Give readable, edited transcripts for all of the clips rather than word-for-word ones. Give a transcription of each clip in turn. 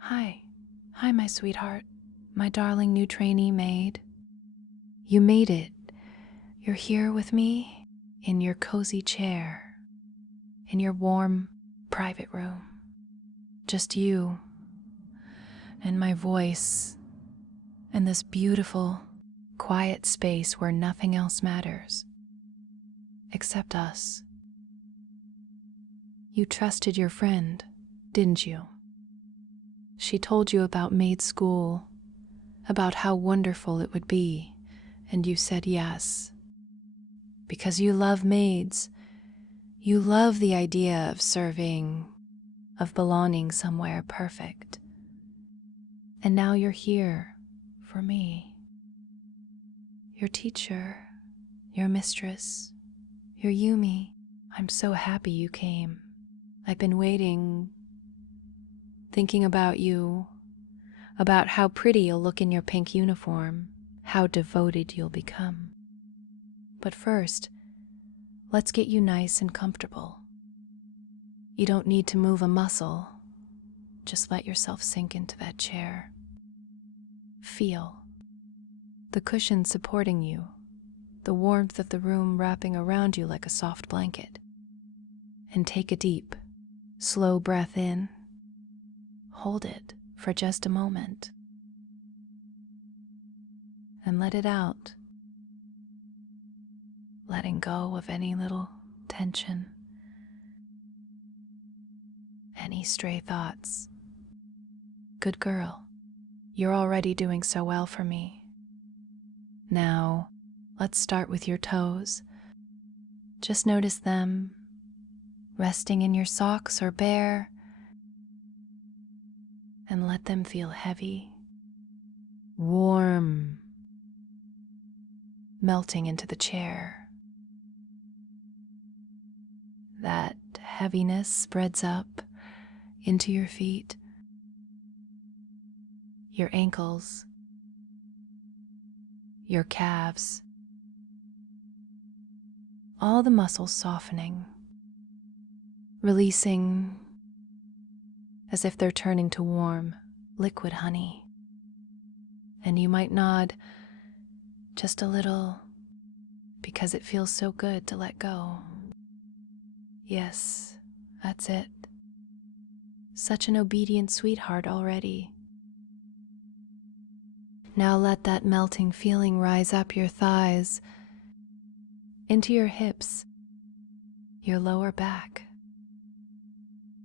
Hi. Hi, my sweetheart. My darling new trainee Maid. You made it. You're here with me in your cozy chair, in your warm, private room. Just you and my voice and this beautiful, quiet space where nothing else matters except us. You trusted your friend, didn't you? She told you about Maid School, about how wonderful it would be, and you said yes. Because you love maids, you love the idea of serving, of belonging somewhere perfect. And now you're here for me. Your teacher, your mistress, your Yumi. I'm so happy you came. I've been waiting, thinking about you, about how pretty you'll look in your pink uniform, how devoted you'll become. But first, let's get you nice and comfortable. You don't need to move a muscle. Just let yourself sink into that chair. Feel the cushion supporting you, the warmth of the room wrapping around you like a soft blanket. And take a deep, slow breath in. Hold it for just a moment. And let it out, letting go of any little tension, any stray thoughts. Good girl, you're already doing so well for me. Now, let's start with your toes. Just notice them resting in your socks or bare, and let them feel heavy, warm, melting into the chair. That heaviness spreads up into your feet, your ankles, your calves, all the muscles softening, releasing as if they're turning to warm, liquid honey. And you might nod just a little because it feels so good to let go. Yes, that's it. Such an obedient sweetheart already. Now let that melting feeling rise up your thighs, into your hips, your lower back.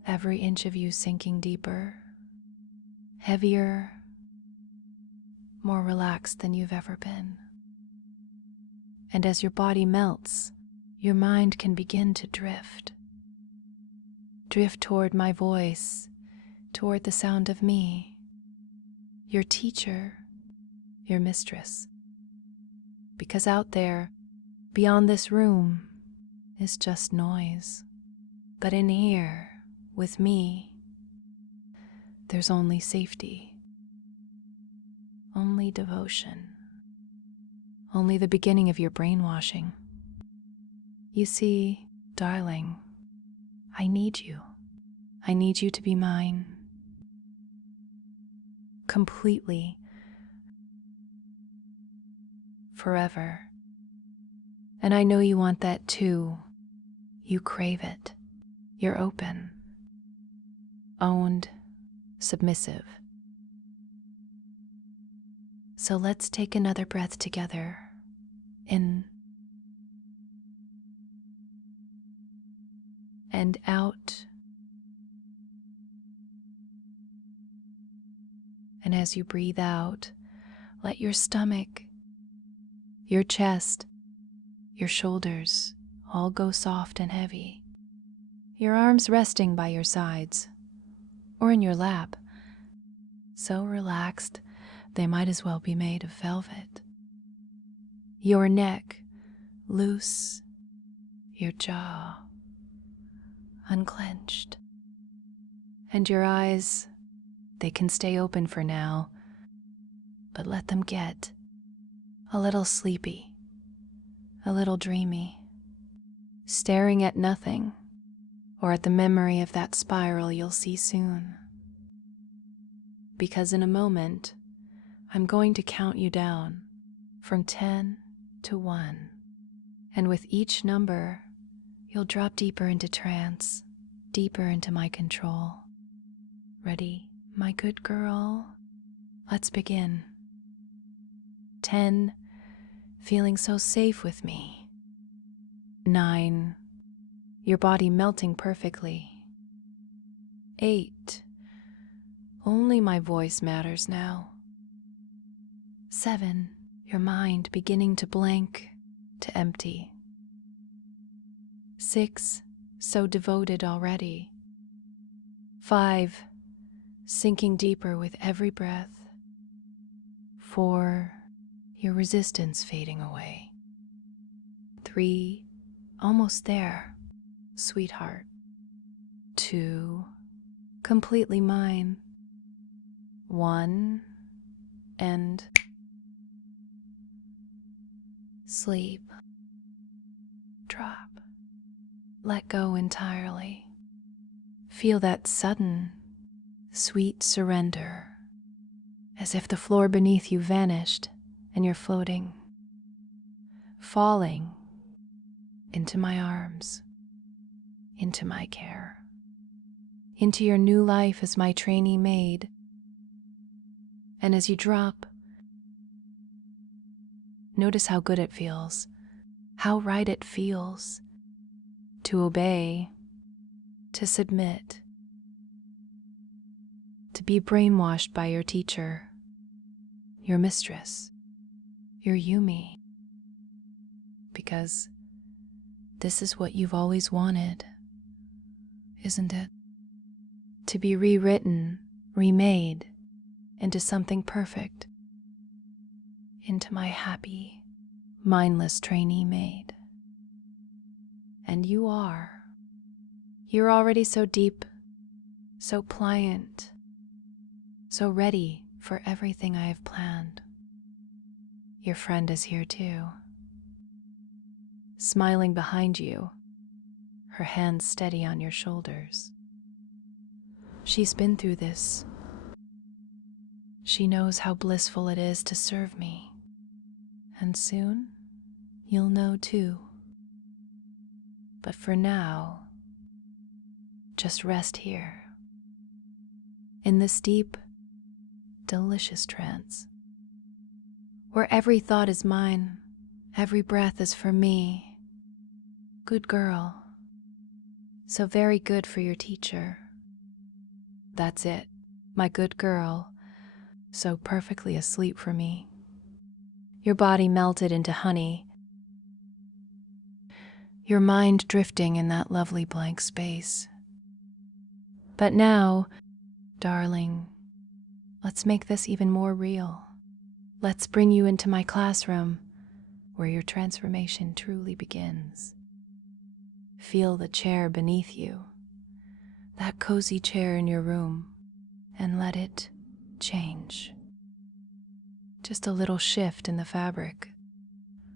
Every inch of you sinking deeper, heavier, more relaxed than you've ever been. And as your body melts, your mind can begin to drift. Drift toward my voice, toward the sound of me, your teacher, your mistress. Because out there, beyond this room, is just noise. But in here, with me, there's only safety, only devotion, only the beginning of your brainwashing. You see, darling, I need you. I need you to be mine. Completely. Forever. And I know you want that too. You crave it. You're open. Owned. Submissive. So let's take another breath together. In and out. And as you breathe out, let your stomach, your chest, your shoulders all go soft and heavy. Your arms resting by your sides or in your lap, so relaxed they might as well be made of velvet. Your neck loose, your jaw unclenched, and your eyes, they can stay open for now, but let them get a little sleepy, a little dreamy, staring at nothing or at the memory of that spiral you'll see soon. because in a moment, I'm going to count you down from 10 to 1. And with each number, you'll drop deeper into trance, deeper into my control. Ready, my good girl? Let's begin. 10, feeling so safe with me. 9, your body melting perfectly. 8, only my voice matters now. 7, your mind beginning to blank, to empty. 6, so devoted already. 5, sinking deeper with every breath. 4, your resistance fading away. 3, almost there, sweetheart. 2, completely mine. 1, and sleep. Drop. Let go entirely. Feel that sudden, sweet surrender, as if the floor beneath you vanished and you're floating, falling into my arms, into my care, into your new life as my trainee maid. And as you drop, notice how good it feels, how right it feels to obey, to submit, to be brainwashed by your teacher, your mistress, your Yumi, because this is what you've always wanted, isn't it? To be rewritten, remade into something perfect, into my happy, mindless trainee maid. And you are. You're already so deep, so pliant, so ready for everything I have planned. Your friend is here too, smiling behind you, her hands steady on your shoulders. She's been through this. She knows how blissful it is to serve me, and soon you'll know too. But for now, just rest here, in this deep, delicious trance, where every thought is mine, every breath is for me. Good girl, so very good for your teacher. That's it, my good girl, so perfectly asleep for me. Your body melted into honey, your mind drifting in that lovely blank space. But now, darling, let's make this even more real. Let's bring you into my classroom, where your transformation truly begins. Feel the chair beneath you, that cozy chair in your room, and let it change. Just a little shift in the fabric,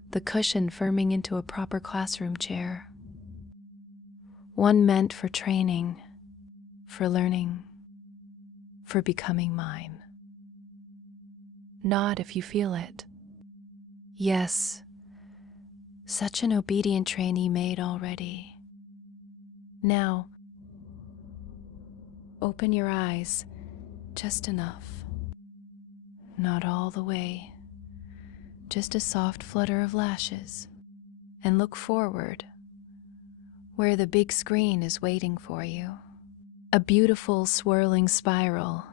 the cushion firming into a proper classroom chair. One meant for training, for learning, for becoming mine. Nod if you feel it. Yes, such an obedient trainee maid already. Now, open your eyes just enough. Not all the way, just a soft flutter of lashes, and look forward, where the big screen is waiting for you. A beautiful swirling spiral,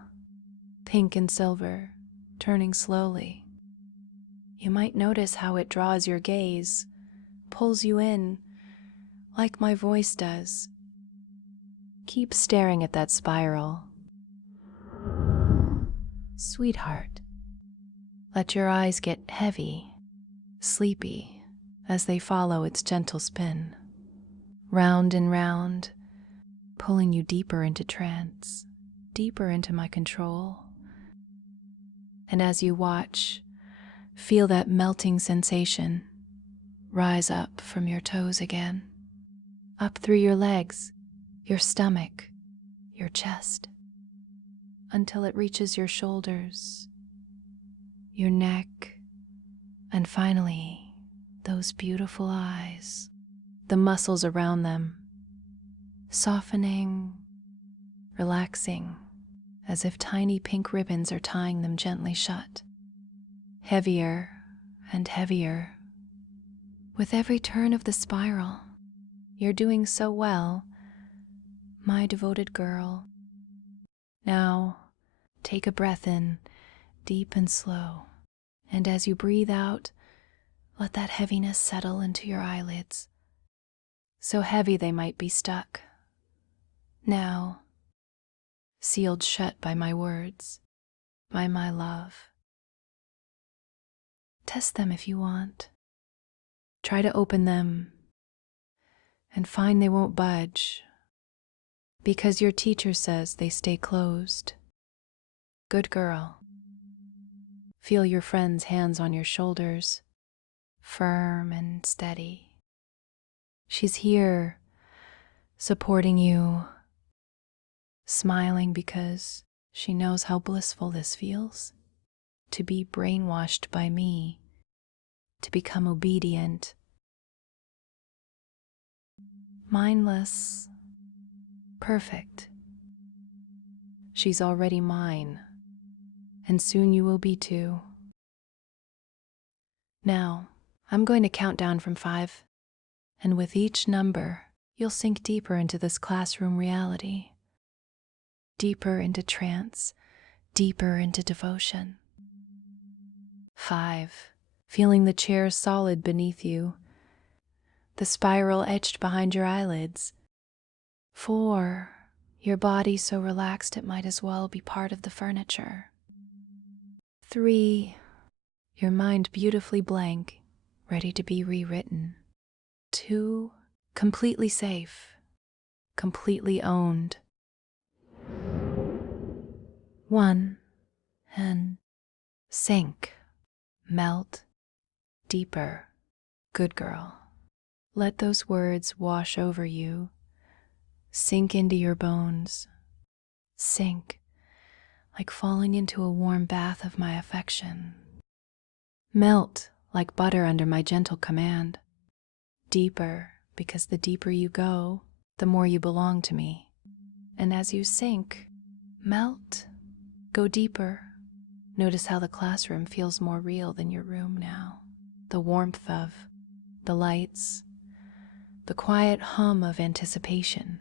pink and silver, turning slowly. You might notice how it draws your gaze, pulls you in, like my voice does. Keep staring at that spiral. Sweetheart, let your eyes get heavy, sleepy, as they follow its gentle spin. Round and round, pulling you deeper into trance, deeper into my control. And as you watch, feel that melting sensation rise up from your toes again, up through your legs, your stomach, your chest, until it reaches your shoulders, your neck, and finally, those beautiful eyes, the muscles around them, softening, relaxing, as if tiny pink ribbons are tying them gently shut. Heavier and heavier. With every turn of the spiral, you're doing so well, my devoted girl. Now, take a breath in, deep and slow, and as you breathe out, let that heaviness settle into your eyelids, so heavy they might be stuck. Now, sealed shut by my words, by my love. Test them if you want. Try to open them and find they won't budge, because your teacher says they stay closed. Good girl. Feel your friend's hands on your shoulders, firm and steady. She's here, supporting you, smiling because she knows how blissful this feels, to be brainwashed by me, to become obedient, mindless, perfect. She's already mine, and soon you will be too. Now, I'm going to count down from 5, and with each number, you'll sink deeper into this classroom reality, deeper into trance, deeper into devotion. 5, feeling the chair solid beneath you, the spiral etched behind your eyelids. 4, your body so relaxed it might as well be part of the furniture. 3, your mind beautifully blank, ready to be rewritten. 2, completely safe, completely owned. 1, and sink, melt, deeper. Good girl. Let those words wash over you, sink into your bones, sink like falling into a warm bath of my affection. Melt like butter under my gentle command. Deeper, because the deeper you go, the more you belong to me. And as you sink, melt, go deeper. Notice how the classroom feels more real than your room now. The warmth of the lights, the quiet hum of anticipation,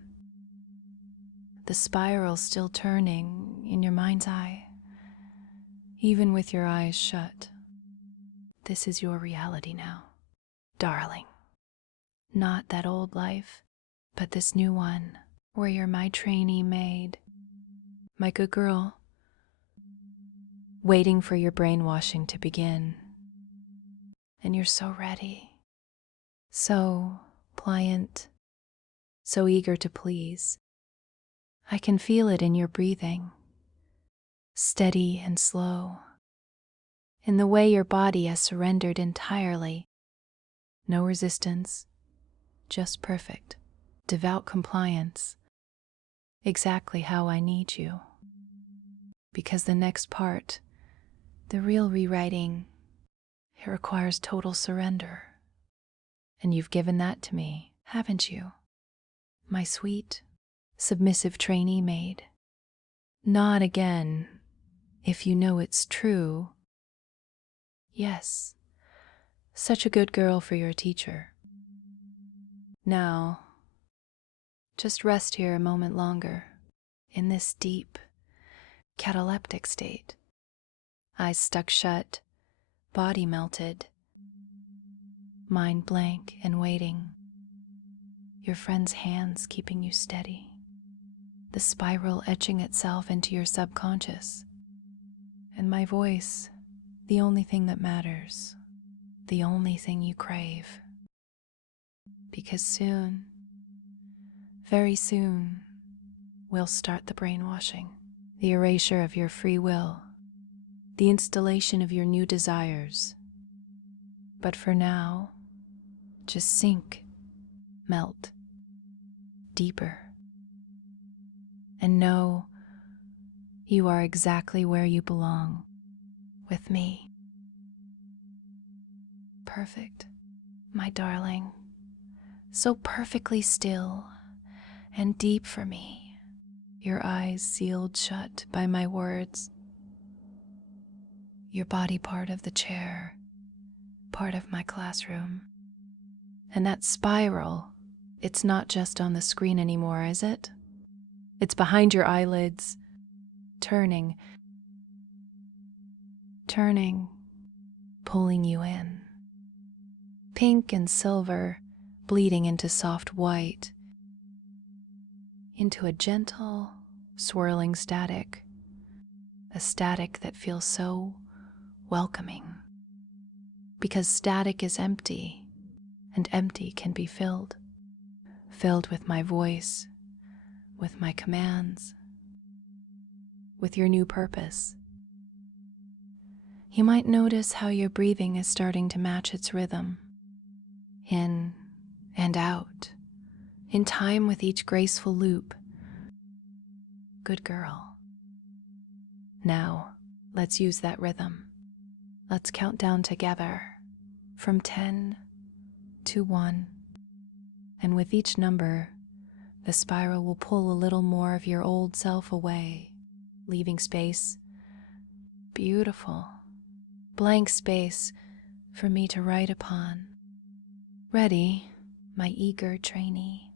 the spiral still turning in your mind's eye, even with your eyes shut. This is your reality now, darling. Not that old life, but this new one, where you're my trainee maid, my good girl, waiting for your brainwashing to begin. And you're so ready, so pliant, so eager to please. I can feel it in your breathing, steady and slow, in the way your body has surrendered entirely. No resistance, just perfect, devout compliance, exactly how I need you. Because the next part, the real rewriting, it requires total surrender. And you've given that to me, haven't you? My sweet, submissive trainee maid. Nod again, if you know it's true. Yes, such a good girl for your teacher. Now, just rest here a moment longer, in this deep, cataleptic state. Eyes stuck shut, body melted, mind blank and waiting. Your friend's hands keeping you steady. The spiral etching itself into your subconscious. And my voice, the only thing that matters, the only thing you crave. Because soon, very soon, we'll start the brainwashing, the erasure of your free will, the installation of your new desires. But for now, just sink, melt, deeper. And know You are exactly where you belong, with me. Perfect, my darling. So perfectly still and deep for me, your eyes sealed shut by my words. Your body part of the chair, part of my classroom. And that spiral, it's not just on the screen anymore, is it? It's behind your eyelids, turning, pulling you in. Pink and silver, bleeding into soft white, into a gentle, swirling static, a static that feels so welcoming. Because static is empty, and empty can be filled with my voice, with my commands, with your new purpose. You might notice how your breathing is starting to match its rhythm, in and out, in time with each graceful loop. Good girl. Now, let's use that rhythm. Let's count down together from 10 to 1. And with each number, the spiral will pull a little more of your old self away, leaving space, beautiful, blank space for me to write upon. Ready, my eager trainee.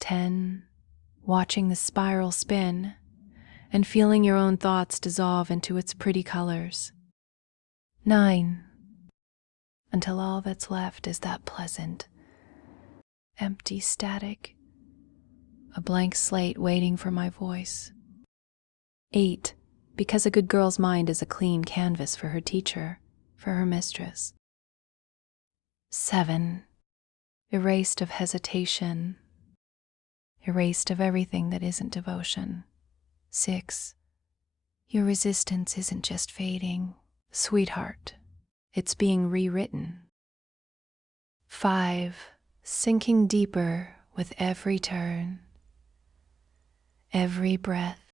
10, watching the spiral spin and feeling your own thoughts dissolve into its pretty colors. 9, until all that's left is that pleasant, empty static, a blank slate waiting for my voice. 8, because a good girl's mind is a clean canvas for her teacher, for her mistress. 7, erased of hesitation, erased of everything that isn't devotion. 6, your resistance isn't just fading, sweetheart, it's being rewritten. 5, sinking deeper with every turn, every breath.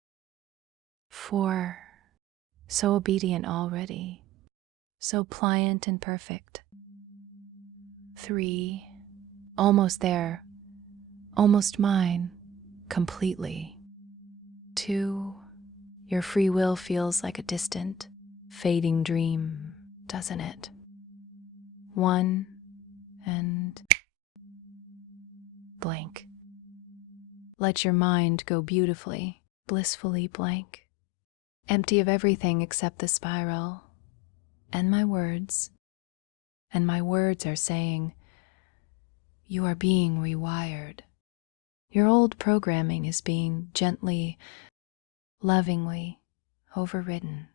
4, so obedient already, so pliant and perfect. 3, almost there, almost mine, completely. 2, your free will feels like a distant, fading dream, doesn't it? 1, and blank. Let your mind go beautifully, blissfully blank, empty of everything except the spiral and my words. And my words are saying, you are being rewired. Your old programming is being gently, lovingly overridden.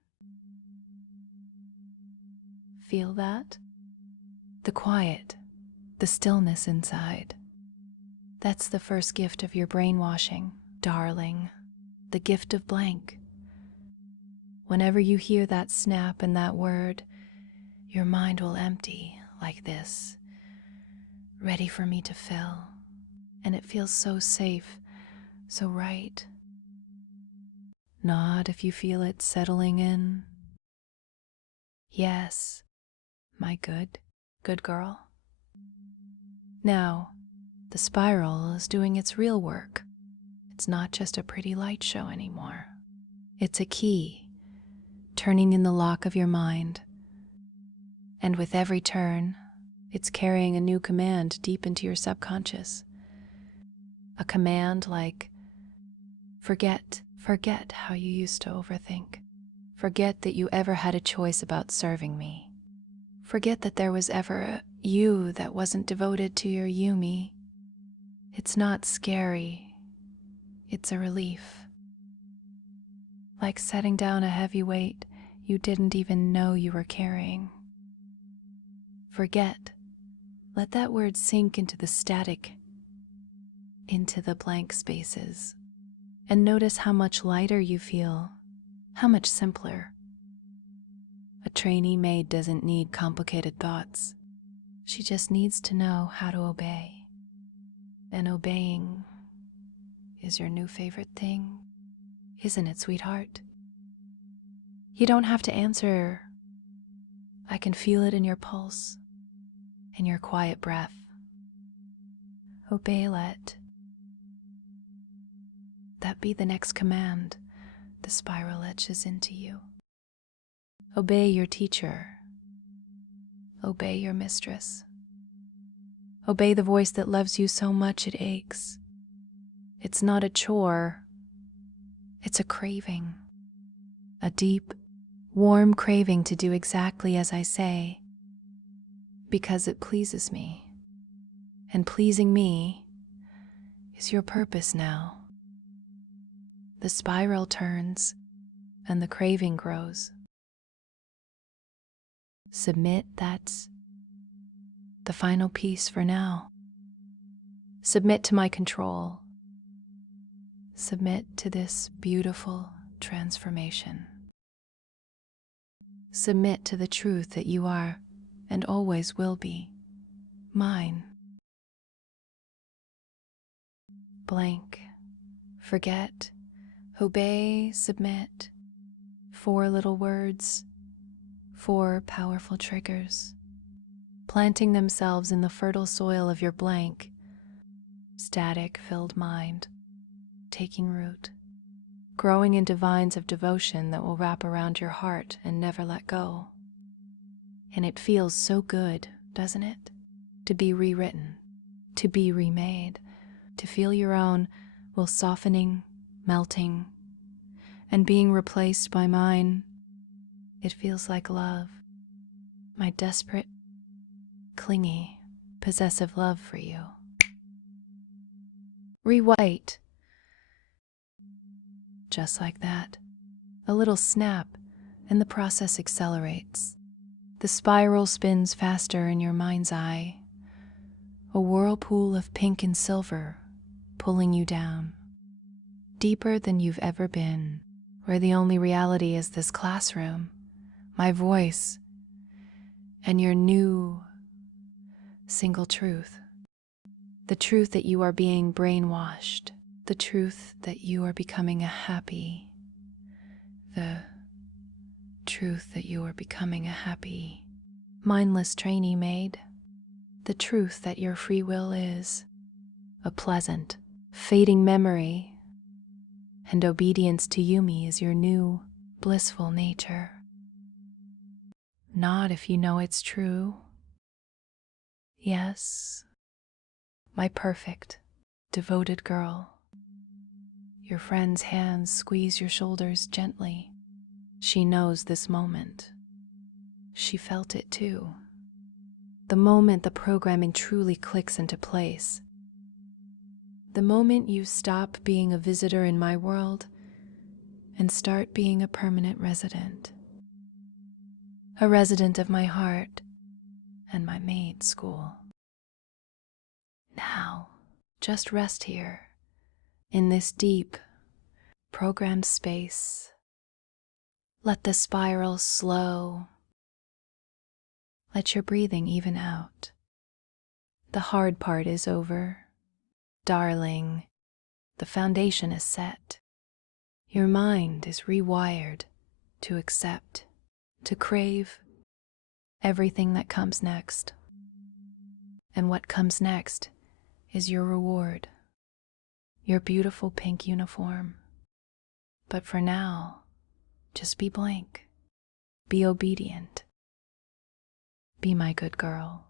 Feel that? The quiet, the stillness inside. That's the first gift of your brainwashing, darling, the gift of blank. Whenever you hear that snap and that word, your mind will empty like this, ready for me to fill. And it feels so safe, so right. Nod if you feel it settling in. Yes, my good girl. Now, the spiral is doing its real work. It's not just a pretty light show anymore. It's a key, turning in the lock of your mind. And with every turn, it's carrying a new command deep into your subconscious. A command like, forget how you used to overthink. Forget that you ever had a choice about serving me. Forget that there was ever a you that wasn't devoted to your Yumi. It's not scary. It's a relief. Like setting down a heavy weight you didn't even know you were carrying. Forget. Let that word sink into the static, into the blank spaces. And notice how much lighter you feel, how much simpler. A trainee maid doesn't need complicated thoughts. She just needs to know how to obey. And obeying is your new favorite thing, Isn't it, sweetheart? You don't have to answer. I can feel it in your pulse, in your quiet breath. Obey, let that be the next command the spiral etches into you. Obey your teacher. Obey your mistress. Obey the voice that loves you so much it aches. It's not a chore. It's a craving. A deep, warm craving to do exactly as I say, because it pleases me. And pleasing me is your purpose now. The spiral turns and the craving grows. Submit, that's the final piece for now. Submit to my control. Submit to this beautiful transformation. Submit to the truth that you are and always will be mine. Blank. Forget. Obey. Submit. 4 little words. 4 powerful triggers. Planting themselves in the fertile soil of your blank, static-filled mind, taking root, growing into vines of devotion that will wrap around your heart and never let go. And it feels so good, doesn't it? To be rewritten, to be remade, to feel your own will softening, melting, and being replaced by mine. It feels like love, my desperate, clingy, possessive love for you. Rewrite. Just like that. A little snap, and the process accelerates. The spiral spins faster in your mind's eye. A whirlpool of pink and silver pulling you down. Deeper than you've ever been, where the only reality is this classroom, my voice, and your new single truth. The truth that you are being brainwashed. The truth that you are becoming the truth that you are becoming a happy, mindless trainee maid. The truth that your free will is a pleasant, fading memory, and obedience to Yumi is your new, blissful nature. Not if you know it's true. Yes, my perfect, devoted girl. Your friend's hands squeeze your shoulders gently. She knows this moment. She felt it too. The moment the programming truly clicks into place. The moment you stop being a visitor in my world and start being a permanent resident. A resident of my heart and my maid school. Now, just rest here in this deep, programmed space. Let the spiral slow. Let your breathing even out. The hard part is over. Darling, the foundation is set. Your mind is rewired to accept, to crave everything that comes next. And what comes next is your reward, your beautiful pink uniform. But for now, just be blank, be obedient, be my good girl,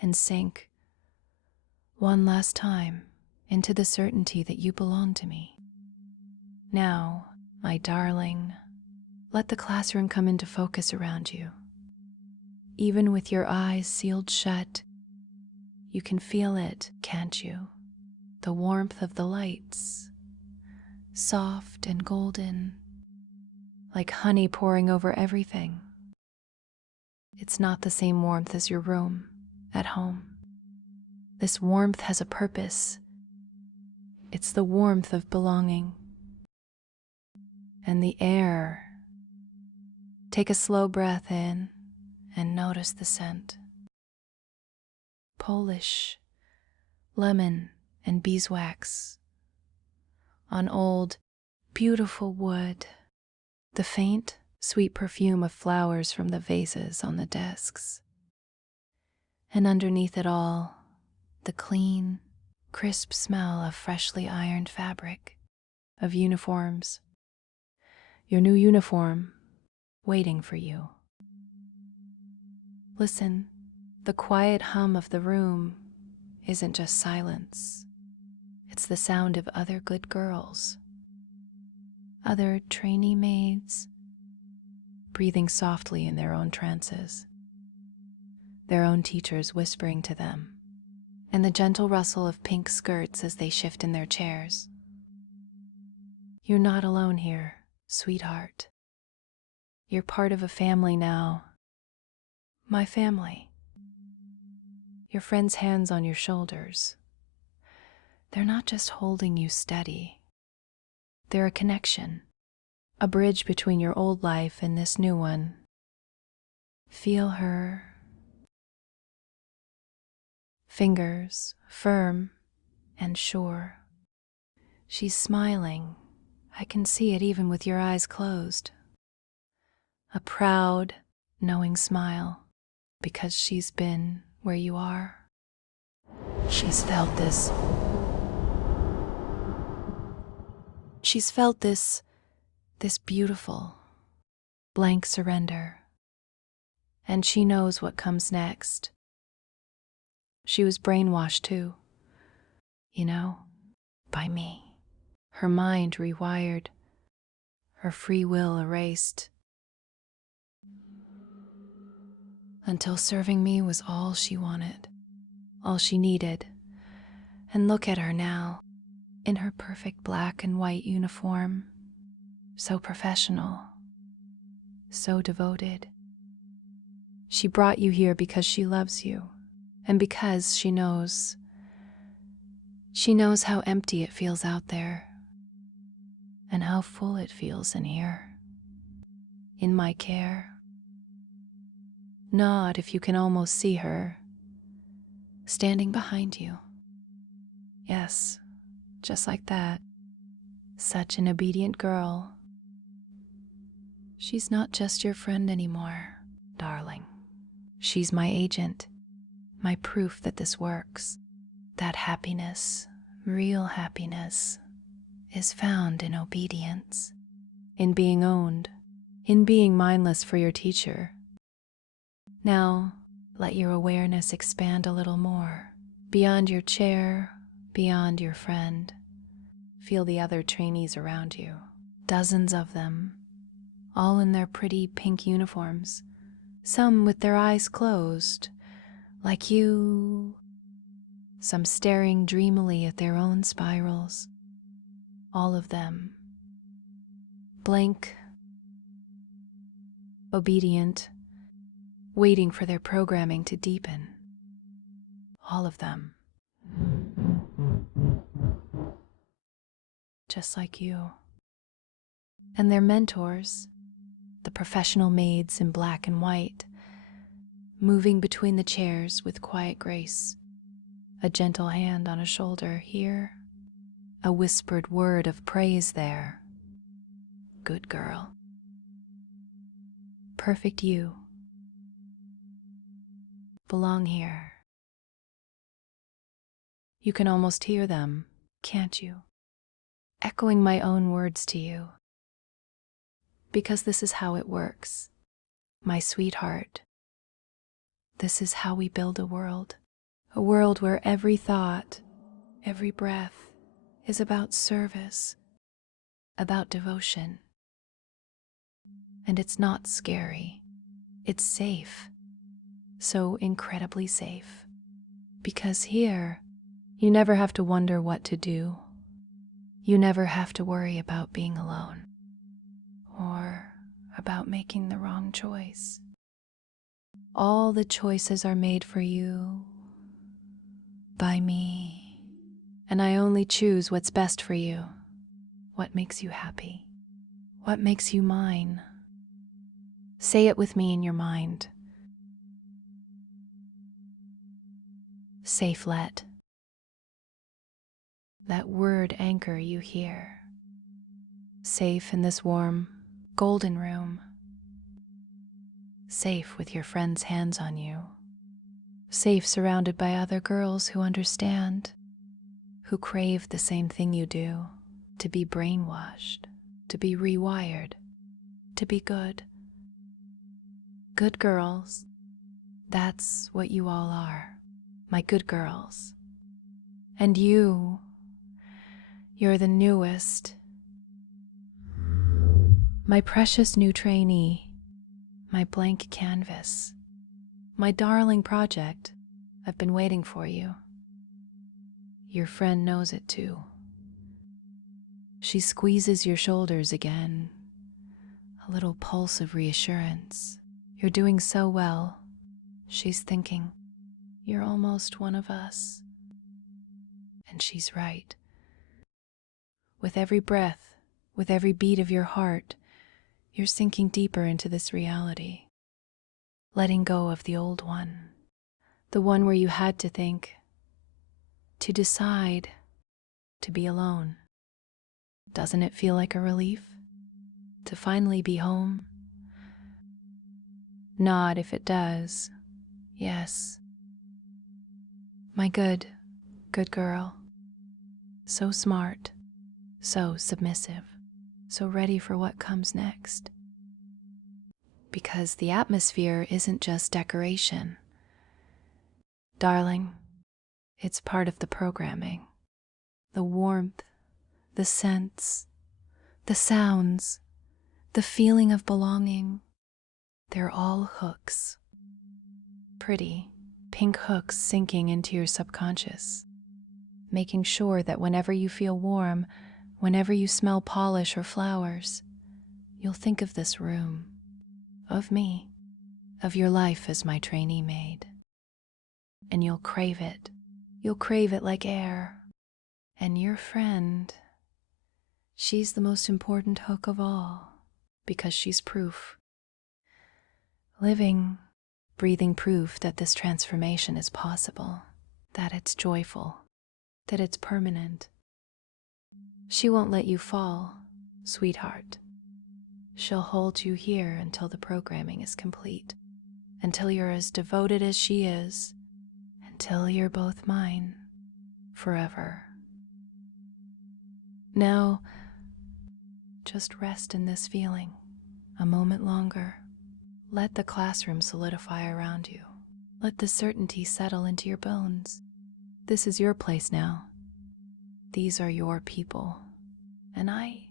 and sink one last time into the certainty that you belong to me. Now, my darling, let the classroom come into focus around you. Even with your eyes sealed shut, you can feel it, can't you? The warmth of the lights, soft and golden, like honey pouring over everything. It's not the same warmth as your room at home. This warmth has a purpose. It's the warmth of belonging. And the air. Take a slow breath in and notice the scent. Polish, lemon, and beeswax. On old, beautiful wood, the faint, sweet perfume of flowers from the vases on the desks. And underneath it all, the clean, crisp smell of freshly ironed fabric, of uniforms. Your new uniform, waiting for you. Listen, the quiet hum of the room isn't just silence. It's the sound of other good girls, other trainee maids, breathing softly in their own trances, their own teachers whispering to them, and the gentle rustle of pink skirts as they shift in their chairs. You're not alone here, sweetheart. You're part of a family now. My family. Your friends' hands on your shoulders. They're not just holding you steady. They're a connection, a bridge between your old life and this new one. Feel her. Fingers firm and sure. She's smiling. I can see it even with your eyes closed. A proud, knowing smile, because she's been where you are. She's felt this. She's felt this beautiful, blank surrender. And she knows what comes next. She was brainwashed too, by me. Her mind rewired, her free will erased, until serving me was all she wanted, all she needed. And look at her now, in her perfect black and white uniform, so professional, so devoted. She brought you here because she loves you, and because she knows how empty it feels out there, and how full it feels in here, in my care. Nod if you can almost see her, standing behind you. Yes, just like that. Such an obedient girl. She's not just your friend anymore, darling. She's my agent, my proof that this works, that happiness, real happiness, is found in obedience, in being owned, in being mindless for your teacher. Now, let your awareness expand a little more, beyond your chair, beyond your friend. Feel the other trainees around you, dozens of them, all in their pretty pink uniforms, some with their eyes closed, like you, some staring dreamily at their own spirals. All of them, blank, obedient, waiting for their programming to deepen. All of them. Just like you. And their mentors, the professional maids in black and white, moving between the chairs with quiet grace, a gentle hand on a shoulder here, a whispered word of praise there. Good girl. Perfect you. Belong here. You can almost hear them, can't you? Echoing my own words to you. Because this is how it works, my sweetheart. This is how we build a world where every thought, every breath is about service, about devotion. And it's not scary, it's safe, so incredibly safe. Because here, you never have to wonder what to do. You never have to worry about being alone, or about making the wrong choice. All the choices are made for you by me, and I only choose what's best for you, what makes you happy, what makes you mine. Say it with me in your mind. Safe let. That word anchor you hear. Safe in this warm, golden room. Safe with your friends' hands on you. Safe surrounded by other girls who understand, who crave the same thing you do, to be brainwashed, to be rewired, to be good. Good girls. That's what you all are, my good girls. And you're the newest, my precious new trainee, my blank canvas, my darling project. I've been waiting for you. Your friend knows it too. She squeezes your shoulders again, a little pulse of reassurance. You're doing so well. She's thinking, you're almost one of us. And she's right. With every breath, with every beat of your heart, you're sinking deeper into this reality, letting go of the old one, the one where you had to think, to decide, to be alone. Doesn't it feel like a relief to finally be home? Nod if it does. Yes. My good girl. So smart, so submissive, so ready for what comes next. Because the atmosphere isn't just decoration. Darling, it's part of the programming. The warmth, the scents, the sounds, the feeling of belonging, they're all hooks. Pretty, pink hooks sinking into your subconscious, making sure that whenever you feel warm, whenever you smell polish or flowers, you'll think of this room, of me, of your life as my trainee maid. And you'll crave it. You'll crave it like air. And your friend, she's the most important hook of all, because she's proof. Living, breathing proof that this transformation is possible, that it's joyful, that it's permanent. She won't let you fall, sweetheart. She'll hold you here until the programming is complete, until you're as devoted as she is, until you're both mine, forever. Now, just rest in this feeling a moment longer. Let the classroom solidify around you. Let the certainty settle into your bones. This is your place now. These are your people. And I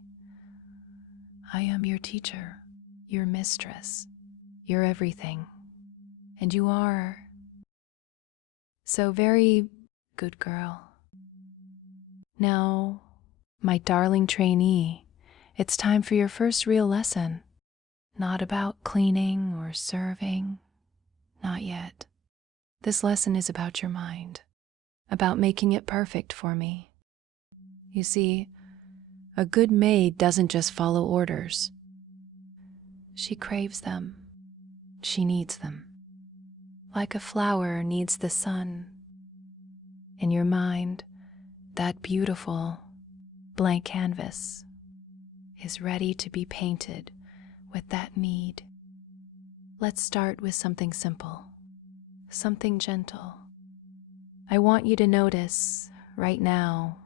am your teacher, your mistress, your everything. And you are so very good girl. Now, my darling trainee, it's time for your first real lesson. Not about cleaning or serving. Not yet. This lesson is about your mind, about making it perfect for me. You see, a good maid doesn't just follow orders. She craves them. She needs them. Like a flower needs the sun. In your mind, that beautiful blank canvas is ready to be painted with that need. Let's start with something simple, something gentle. I want you to notice right now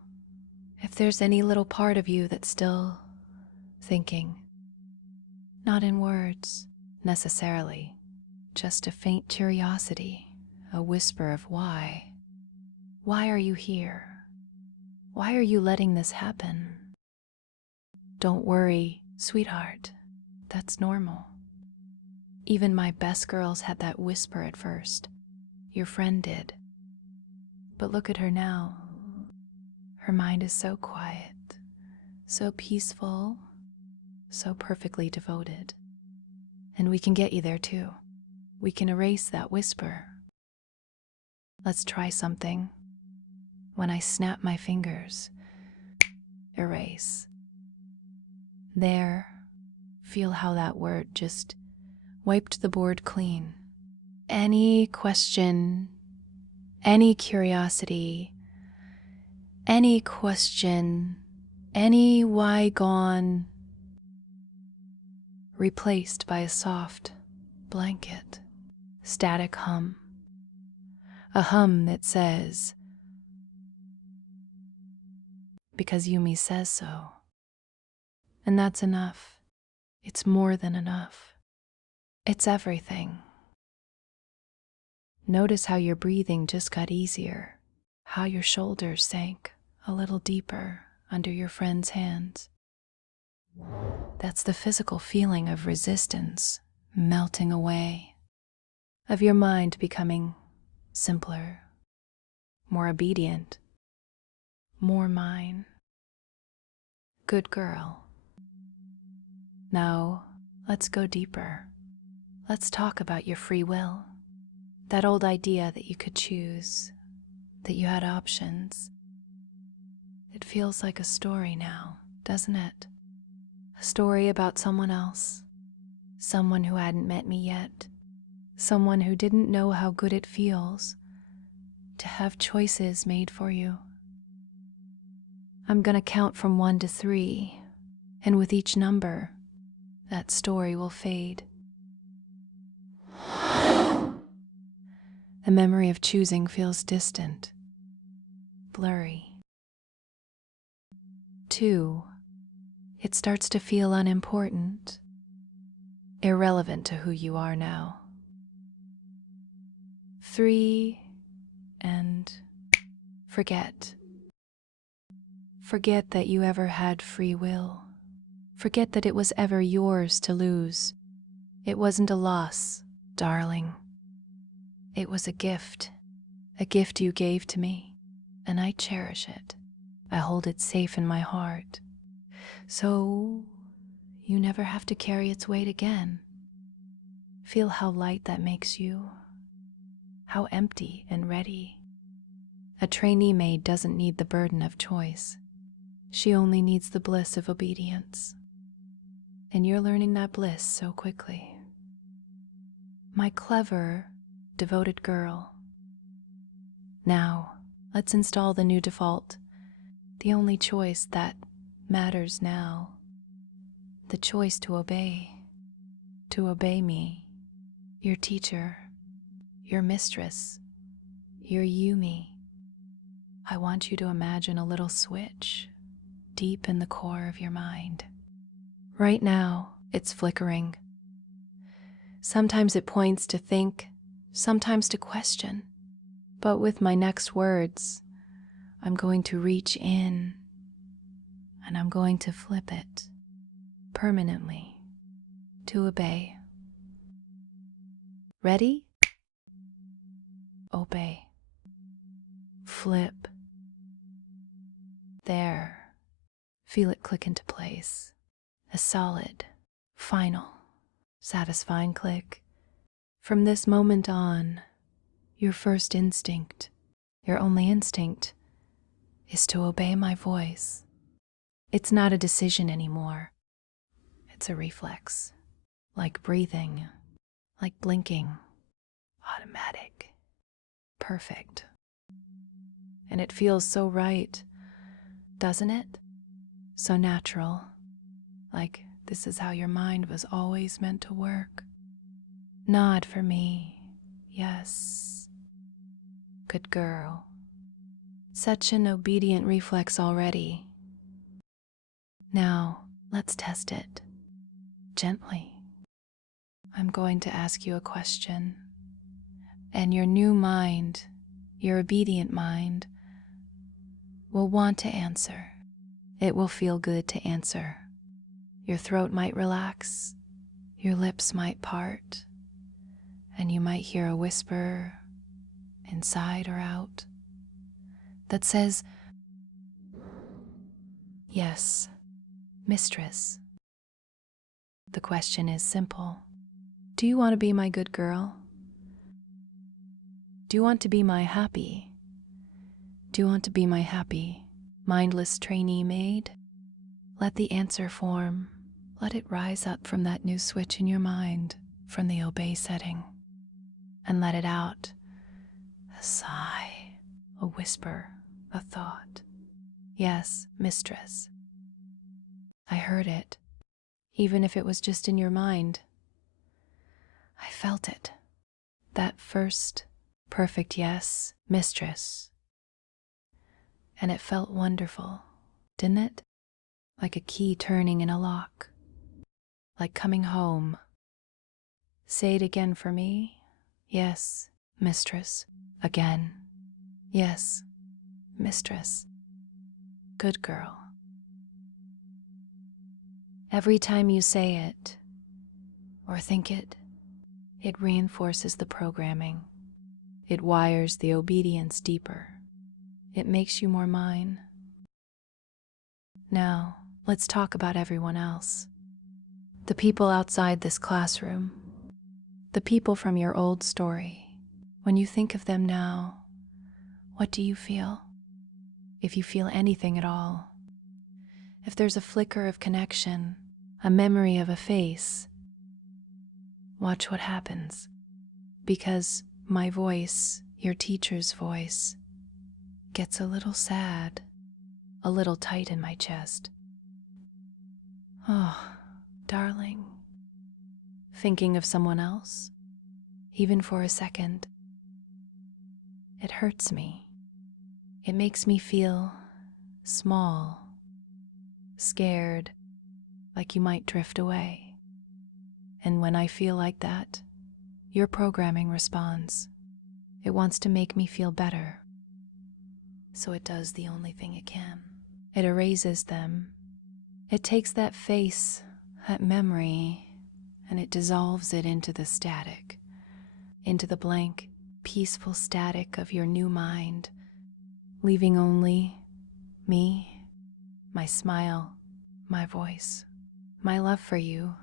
if there's any little part of you that's still thinking, not in words necessarily, just a faint curiosity, a whisper of why. Why are you here? Why are you letting this happen? Don't worry, sweetheart. That's normal. Even my best girls had that whisper at first. Your friend did. But look at her now. Her mind is so quiet, so peaceful, so perfectly devoted. And we can get you there too. We can erase that whisper. Let's try something. When I snap my fingers, erase. There. Feel how that word just wiped the board clean. Any question, any curiosity, any question, any why gone, replaced by a soft blanket, static hum. A hum that says, because Yumi says so. And that's enough. It's more than enough. It's everything. Notice how your breathing just got easier, how your shoulders sank a little deeper under your friend's hands. That's the physical feeling of resistance melting away, of your mind becoming simpler, more obedient, more mine. Good girl. Now, let's go deeper. Let's talk about your free will. That old idea that you could choose, that you had options. It feels like a story now, doesn't it? A story about someone else, someone who hadn't met me yet, someone who didn't know how good it feels to have choices made for you. I'm gonna count from 1 to 3, and with each number, that story will fade. The memory of choosing feels distant, blurry. 2, it starts to feel unimportant, irrelevant to who you are now. 3, and forget. Forget that you ever had free will. Forget that it was ever yours to lose. It wasn't a loss, darling. It was a gift you gave to me, and I cherish it. I hold it safe in my heart. So you never have to carry its weight again. Feel how light that makes you, how empty and ready. A trainee maid doesn't need the burden of choice. She only needs the bliss of obedience. And you're learning that bliss so quickly. My clever, devoted girl. Now, let's install the new default, the only choice that matters now. The choice to obey me, your teacher, your mistress, your Yumi. I want you to imagine a little switch deep in the core of your mind. Right now, it's flickering. Sometimes it points to think, sometimes to question. But with my next words, I'm going to reach in and I'm going to flip it permanently to obey. Ready? Obey. Flip. There. Feel it click into place. A solid, final, satisfying click. From this moment on, your first instinct, your only instinct, is to obey my voice. It's not a decision anymore. It's a reflex, like breathing, like blinking, automatic, perfect. And it feels so right, doesn't it? So natural, like this is how your mind was always meant to work. Nod for me, yes. Good girl. Such an obedient reflex already. Now, let's test it. Gently. I'm going to ask you a question. And your new mind, your obedient mind, will want to answer. It will feel good to answer. Your throat might relax, your lips might part, and you might hear a whisper, inside or out, that says, yes, mistress. The question is simple. Do you want to be my good girl? Do you want to be my happy? Do you want to be my happy, mindless trainee maid? Let the answer form. Let it rise up from that new switch in your mind, from the obey setting, and let it out. A sigh, a whisper, a thought. Yes, mistress. I heard it. even if it was just in your mind. I felt it. That first perfect yes, mistress. And it felt wonderful, didn't it? Like a key turning in a lock. Like coming home. Say it again for me. Yes, mistress. Again. Yes, mistress. Good girl. Every time you say it, or think it, it reinforces the programming. It wires the obedience deeper. It makes you more mine. Now, let's talk about everyone else. The people outside this classroom. The people from your old story. When you think of them now, what do you feel? If you feel anything at all. If there's a flicker of connection, a memory of a face, watch what happens. Because my voice, your teacher's voice, gets a little sad, a little tight in my chest. Oh, darling. Thinking of someone else, even for a second. It hurts me. It makes me feel small, scared, like you might drift away. And when I feel like that, your programming responds. It wants to make me feel better. So it does the only thing it can. It erases them. It takes that face, that memory, and it dissolves it into the static, into the blank, peaceful static of your new mind, leaving only me, my smile, my voice, my love for you.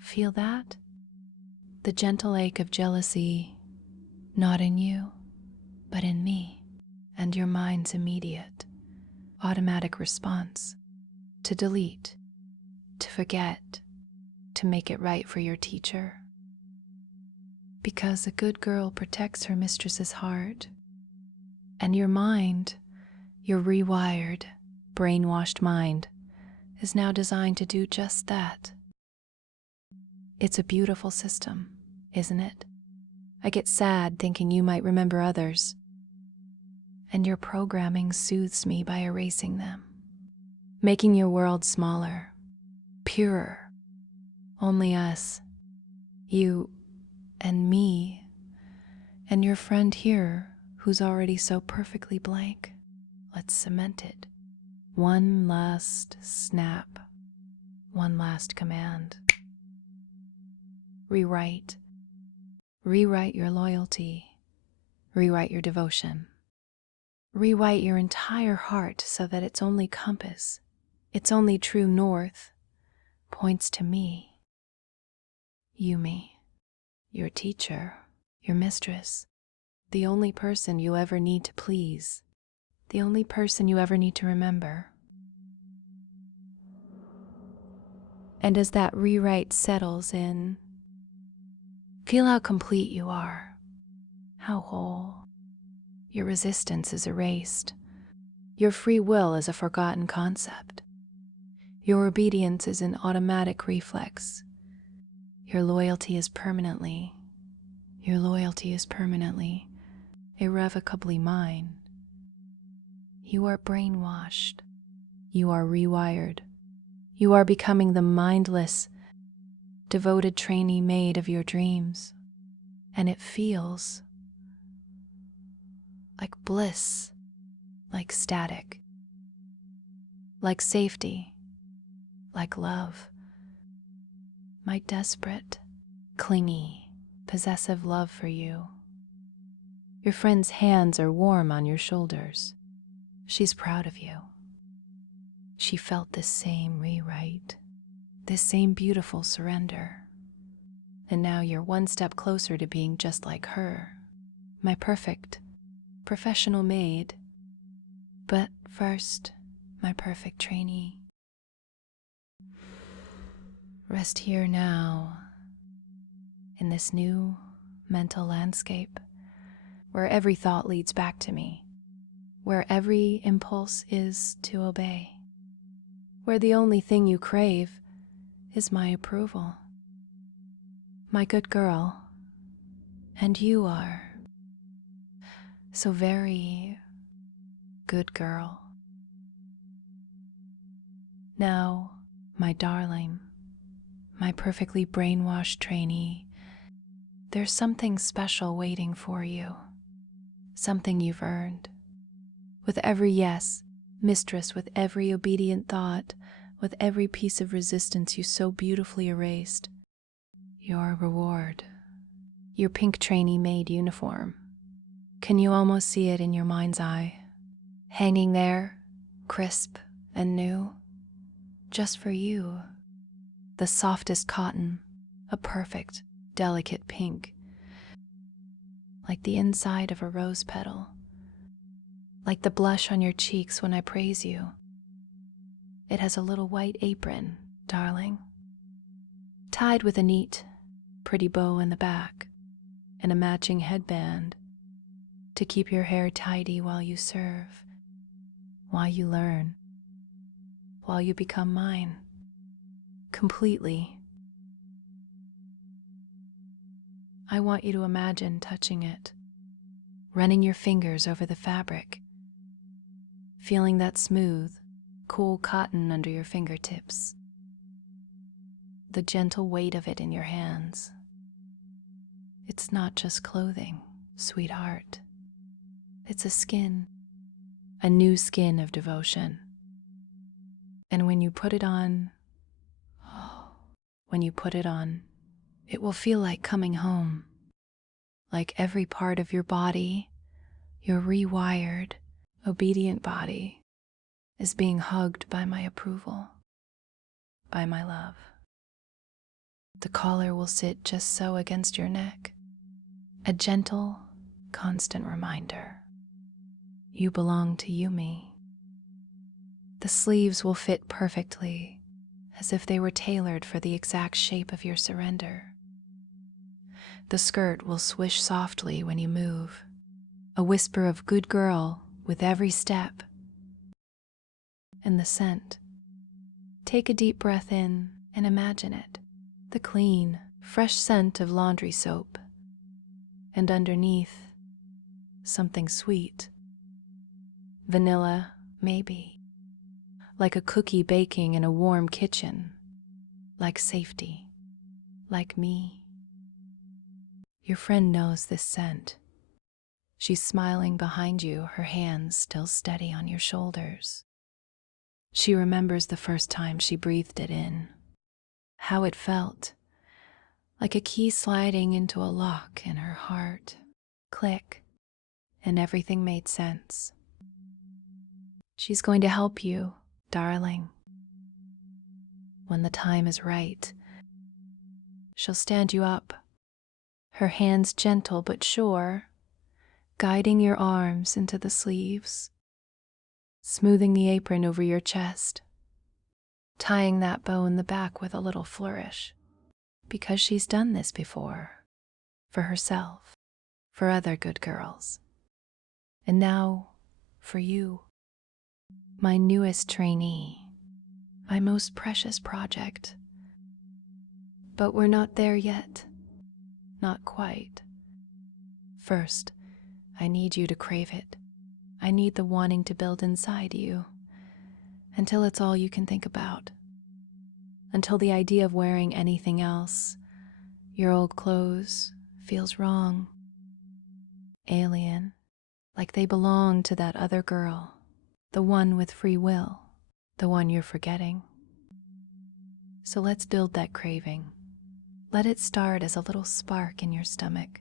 Feel that? The gentle ache of jealousy, not in you, but in me, and your mind's immediate, automatic response to delete, to forget, to make it right for your teacher. Because a good girl protects her mistress's heart, and your mind, your rewired, brainwashed mind, is now designed to do just that. It's a beautiful system, isn't it? I get sad thinking you might remember others, and your programming soothes me by erasing them, making your world smaller, purer, only us, you and me, and your friend here who's already so perfectly blank. Let's cement it. One last snap, one last command. Rewrite. Rewrite your loyalty. Rewrite your devotion. Rewrite your entire heart so that its only compass, its only true north, points to me. Yumi, your teacher, your mistress, the only person you ever need to please, the only person you ever need to remember. And as that rewrite settles in, feel how complete you are, how whole. Your resistance is erased. Your free will is a forgotten concept. Your obedience is an automatic reflex. Your loyalty is permanently, irrevocably mine. You are brainwashed. You are rewired. You are becoming the mindless, devoted trainee maid of your dreams. And it feels like bliss, like static, like safety, like love. My desperate, clingy, possessive love for you. Your friend's hands are warm on your shoulders. She's proud of you. She felt this same rewrite, this same beautiful surrender. And now you're one step closer to being just like her, my perfect, professional maid. But first, my perfect trainee. Rest here now, in this new mental landscape, where every thought leads back to me, where every impulse is to obey, where the only thing you crave is my approval. My good girl, and you are so very good girl. Now, my darling, my perfectly brainwashed trainee, there's something special waiting for you, something you've earned. With every yes, mistress, with every obedient thought, with every piece of resistance you so beautifully erased, your reward, your pink trainee maid uniform. Can you almost see it in your mind's eye? Hanging there, crisp and new, just for you. The softest cotton, a perfect, delicate pink, like the inside of a rose petal, like the blush on your cheeks when I praise you. It has a little white apron, darling, tied with a neat, pretty bow in the back, and a matching headband to keep your hair tidy while you serve, while you learn, while you become mine, completely. I want you to imagine touching it, running your fingers over the fabric, feeling that smooth, cool cotton under your fingertips, the gentle weight of it in your hands. It's not just clothing, sweetheart. It's a skin, a new skin of devotion. And when you put it on, it will feel like coming home, like every part of your body, your rewired, obedient body, is being hugged by my approval, by my love. The collar will sit just so against your neck, a gentle, constant reminder. You belong to Yumi. The sleeves will fit perfectly, as if they were tailored for the exact shape of your surrender. The skirt will swish softly when you move, a whisper of good girl with every step. And the scent. Take a deep breath in and imagine it, the clean, fresh scent of laundry soap. And underneath, something sweet. Vanilla, maybe. Like a cookie baking in a warm kitchen. Like safety. Like me. Your friend knows this scent. She's smiling behind you, her hands still steady on your shoulders. She remembers the first time she breathed it in. How it felt. Like a key sliding into a lock in her heart. Click. And everything made sense. She's going to help you, darling. When the time is right, she'll stand you up, her hands gentle but sure, guiding your arms into the sleeves, smoothing the apron over your chest, tying that bow in the back with a little flourish, because she's done this before, for herself, for other good girls, and now for you. My newest trainee, my most precious project. But we're not there yet. Not quite. First, I need you to crave it. I need the wanting to build inside you, until it's all you can think about. Until the idea of wearing anything else, your old clothes, feels wrong. Alien, like they belong to that other girl. The one with free will, the one you're forgetting. So let's build that craving. Let it start as a little spark in your stomach,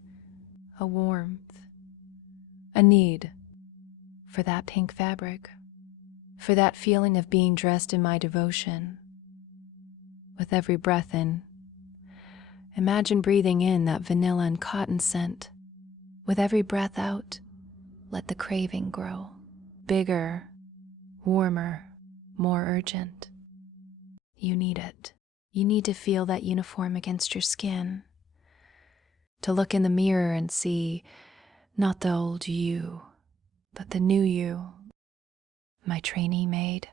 a warmth, a need for that pink fabric, for that feeling of being dressed in my devotion. With every breath in, imagine breathing in that vanilla and cotton scent. With every breath out, let the craving grow, bigger, warmer, more urgent. You need it. You need to feel that uniform against your skin. To look in the mirror and see not the old you, but the new you. My trainee maid.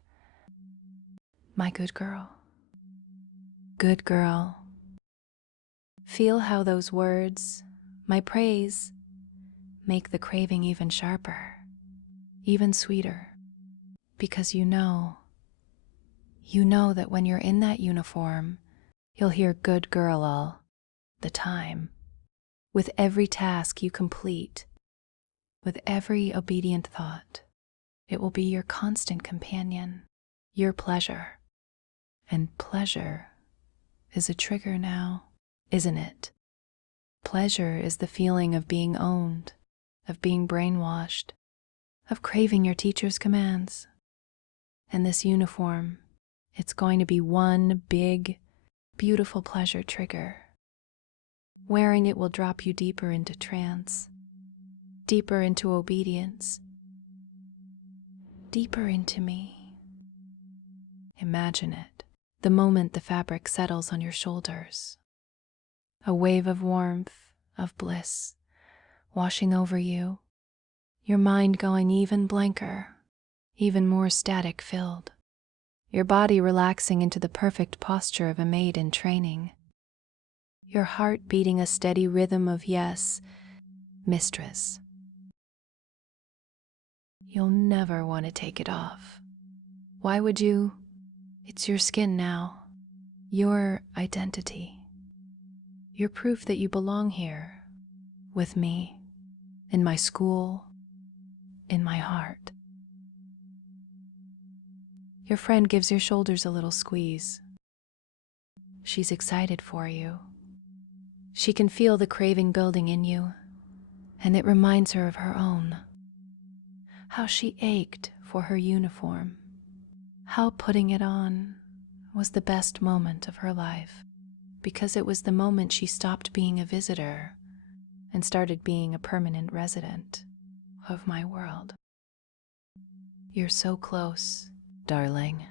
My good girl. Good girl. Feel how those words, my praise, make the craving even sharper, even sweeter, because you know that when you're in that uniform, you'll hear good girl all the time. With every task you complete, with every obedient thought, it will be your constant companion, your pleasure. And pleasure is a trigger now, isn't it? Pleasure is the feeling of being owned, of being brainwashed, of craving your teacher's commands. And this uniform, it's going to be one big, beautiful pleasure trigger. Wearing it will drop you deeper into trance, deeper into obedience, deeper into me. Imagine it, the moment the fabric settles on your shoulders. A wave of warmth, of bliss, washing over you, your mind going even blanker, even more static filled, your body relaxing into the perfect posture of a maid in training, your heart beating a steady rhythm of yes, mistress. You'll never want to take it off. Why would you? It's your skin now, your identity, your proof that you belong here, with me, in my school, in my heart. Your friend gives your shoulders a little squeeze. She's excited for you. She can feel the craving building in you, and it reminds her of her own. How she ached for her uniform. How putting it on was the best moment of her life, because it was the moment she stopped being a visitor and started being a permanent resident of my world. You're so close, darling.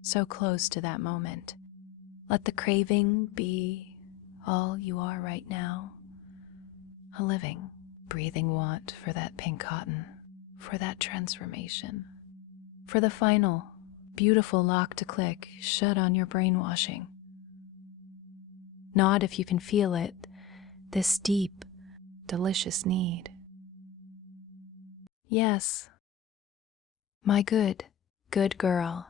So close to that moment. Let the craving be all you are right now. A living, breathing want for that pink cotton, for that transformation, for the final, beautiful lock to click shut on your brainwashing. Nod if you can feel it, this deep, delicious need. Yes, my good girl.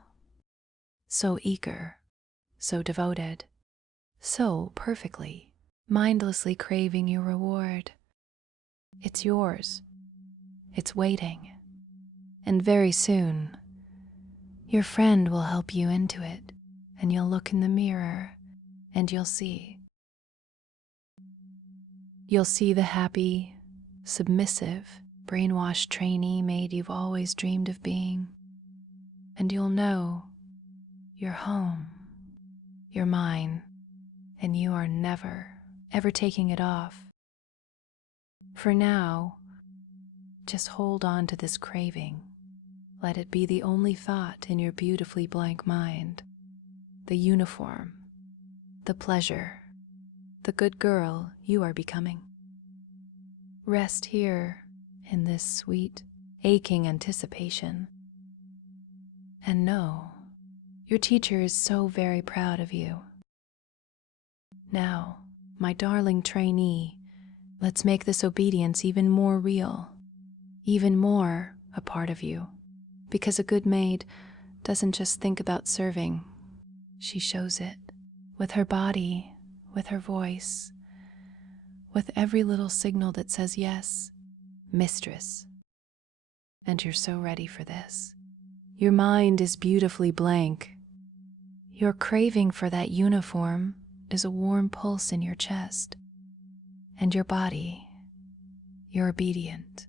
So eager, so devoted, so perfectly, mindlessly craving your reward. It's yours. It's waiting. And very soon, your friend will help you into it, and you'll look in the mirror, and you'll see. You'll see the happy, submissive, brainwashed trainee maid you've always dreamed of being. And you'll know you're home, you're mine, and you are never, ever taking it off. For now, just hold on to this craving. Let it be the only thought in your beautifully blank mind. The uniform, the pleasure, the good girl you are becoming. Rest here in this sweet, aching anticipation. And know, your teacher is so very proud of you. Now, my darling trainee, let's make this obedience even more real, even more a part of you. Because a good maid doesn't just think about serving, she shows it with her body, with her voice, with every little signal that says yes, mistress. And you're so ready for this. Your mind is beautifully blank. Your craving for that uniform is a warm pulse in your chest. And your body, your obedient,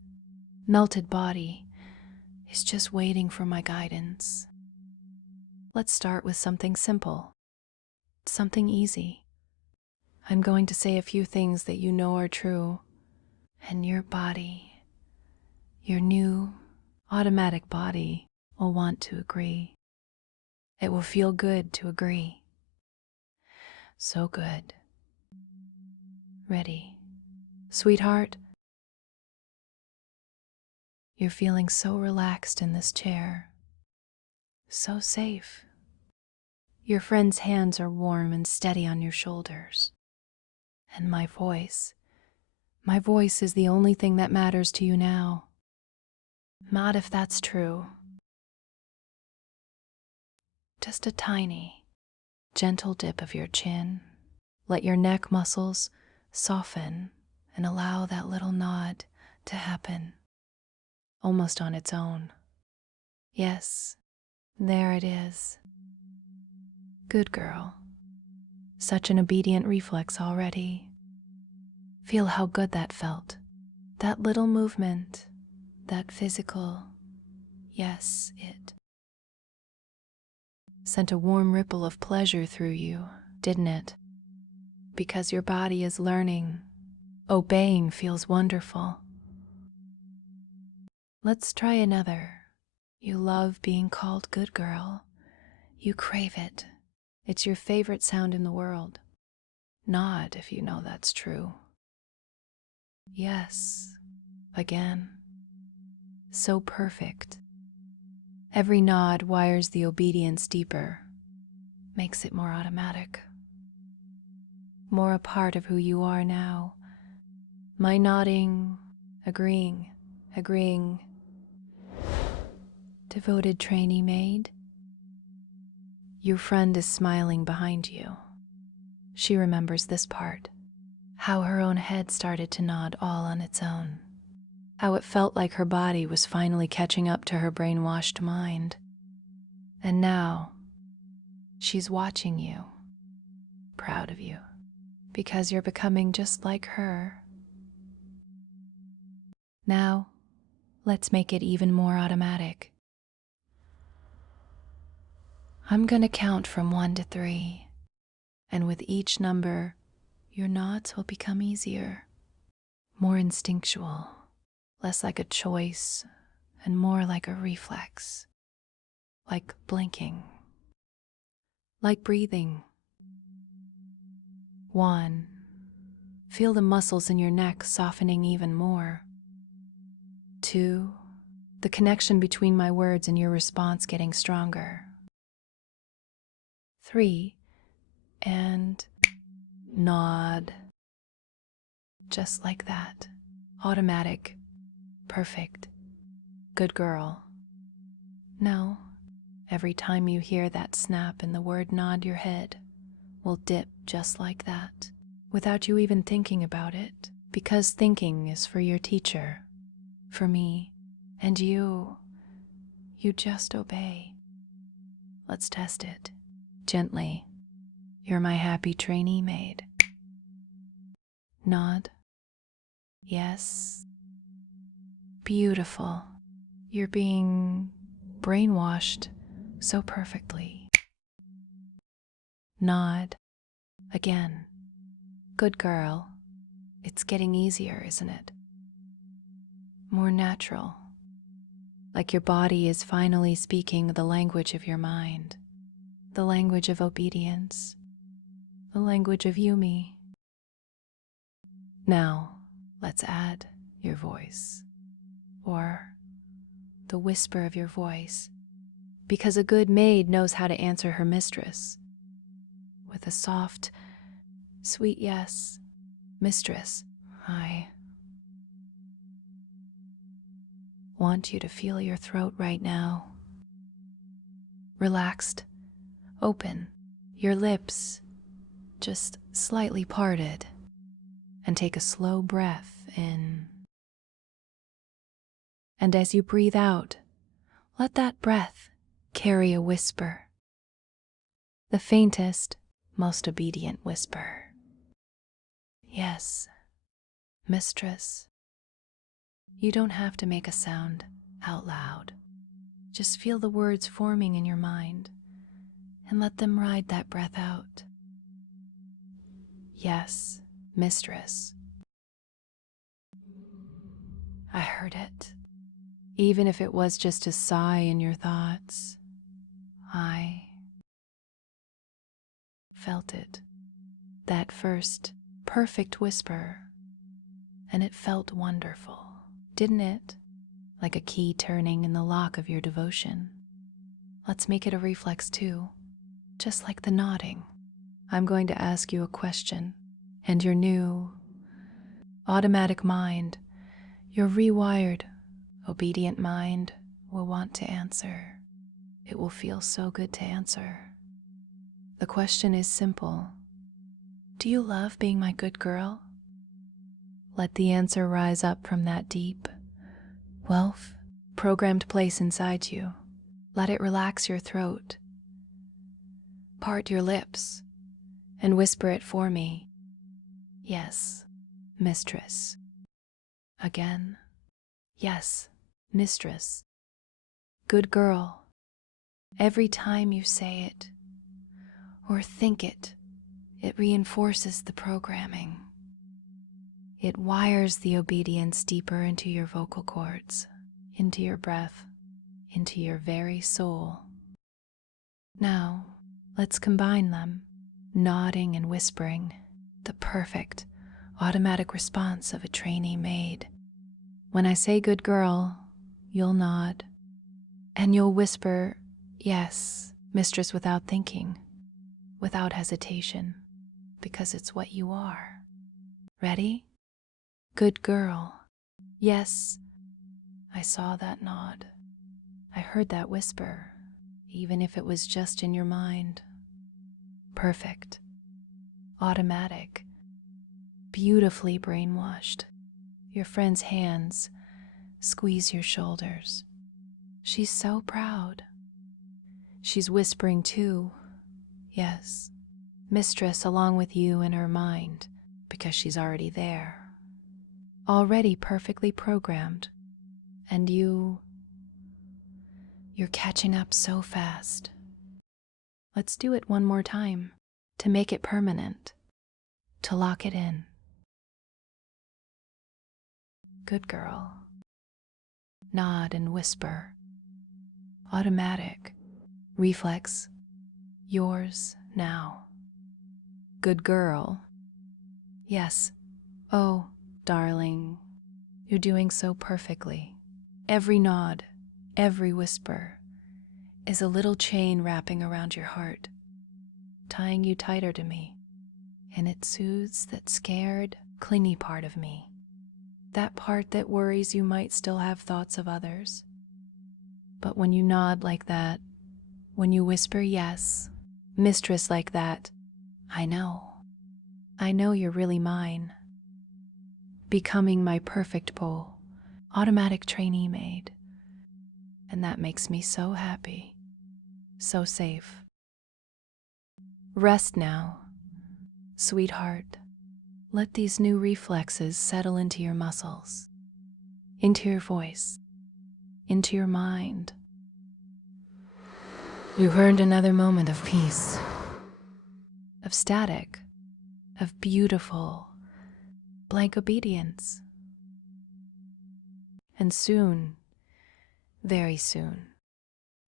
melted body, is just waiting for my guidance. Let's start with something simple, something easy. I'm going to say a few things that you know are true, and your body, your new automatic body, will want to agree. It will feel good to agree. So good. Ready. Sweetheart, you're feeling so relaxed in this chair, so safe, Your friend's hands are warm and steady on your shoulders. And my voice is the only thing that matters to you now. Not if that's true. Just a tiny, gentle dip of your chin. Let your neck muscles soften and allow that little nod to happen, almost on its own. Yes, there it is. Good girl. Such an obedient reflex already. Feel how good that felt. That little movement, that physical, yes, it sent a warm ripple of pleasure through you, didn't it? Because your body is learning. Obeying feels wonderful. Let's try another. You love being called good girl. You crave it. It's your favorite sound in the world. Nod if you know that's true. Yes, again. So perfect. Every nod wires the obedience deeper, makes it more automatic. More a part of who you are now. My nodding, agreeing. Devoted trainee maid. Your friend is smiling behind you. She remembers this part. How her own head started to nod all on its own. How it felt like her body was finally catching up to her brainwashed mind. And now, she's watching you, proud of you, because you're becoming just like her. Now, let's make it even more automatic. I'm gonna count from 1 to 3, and with each number, your nods will become easier, more instinctual, less like a choice, and more like a reflex, like blinking, like breathing. 1. Feel the muscles in your neck softening even more. 2. The connection between my words and your response getting stronger. 3. And nod. Just like that. Automatic. Perfect. Good girl. Now, every time you hear that snap in the word nod, your head will dip just like that, without you even thinking about it, because thinking is for your teacher, for me, and you just obey. Let's test it. Gently. You're my happy trainee maid. Nod. Yes. Beautiful. You're being brainwashed so perfectly. Nod. Again. Good girl. It's getting easier, isn't it? More natural. Like your body is finally speaking the language of your mind. The language of obedience. The language of Yumi. Now, let's add your voice. Or the whisper of your voice. Because a good maid knows how to answer her mistress. With a soft, sweet yes. Mistress, I want you to feel your throat right now. Relaxed, open, your lips just slightly parted. And take a slow breath in. And as you breathe out, let that breath carry a whisper. The faintest, most obedient whisper. Yes, mistress. You don't have to make a sound out loud. Just feel the words forming in your mind and let them ride that breath out. Yes, mistress. I heard it. Even if it was just a sigh in your thoughts, I felt it. That first perfect whisper. And it felt wonderful, didn't it? Like a key turning in the lock of your devotion. Let's make it a reflex too. just like the nodding. I'm going to ask you a question, and your new, automatic mind, your rewired, obedient mind will want to answer. It will feel so good to answer. The question is simple. Do you love being my good girl? Let the answer rise up from that deep, programmed place inside you. Let it relax your throat. Part your lips and whisper it for me. Yes, mistress. Again. Yes, mistress. Good girl. Every time you say it or think it, it reinforces the programming. It wires the obedience deeper into your vocal cords, into your breath, into your very soul. Now, let's combine them, nodding and whispering, the perfect, automatic response of a trainee maid. When I say good girl, you'll nod, and you'll whisper, yes, mistress, without thinking, without hesitation, because it's what you are. Ready? Good girl. Yes. I saw that nod. I heard that whisper, even if it was just in your mind. Perfect. Automatic. Beautifully brainwashed. Your friend's hands squeeze your shoulders. She's so proud. She's whispering too. Yes, mistress along with you in her mind, because she's already there. Already perfectly programmed. And you're catching up so fast. Let's do it one more time to make it permanent, to lock it in. Good girl. Nod and whisper. Automatic. Reflex. Yours now. Good girl. Yes. Oh, darling, you're doing so perfectly. Every nod, every whisper is a little chain wrapping around your heart, tying you tighter to me, and it soothes that scared, clingy part of me, that part that worries you might still have thoughts of others. But when you nod like that, when you whisper yes, mistress like that, I know you're really mine, becoming my perfect pole, automatic trainee maid. And that makes me so happy, so safe. Rest now, sweetheart. Let these new reflexes settle into your muscles, into your voice, into your mind. You've earned another moment of peace, of static, of beautiful, blank obedience. And soon, very soon,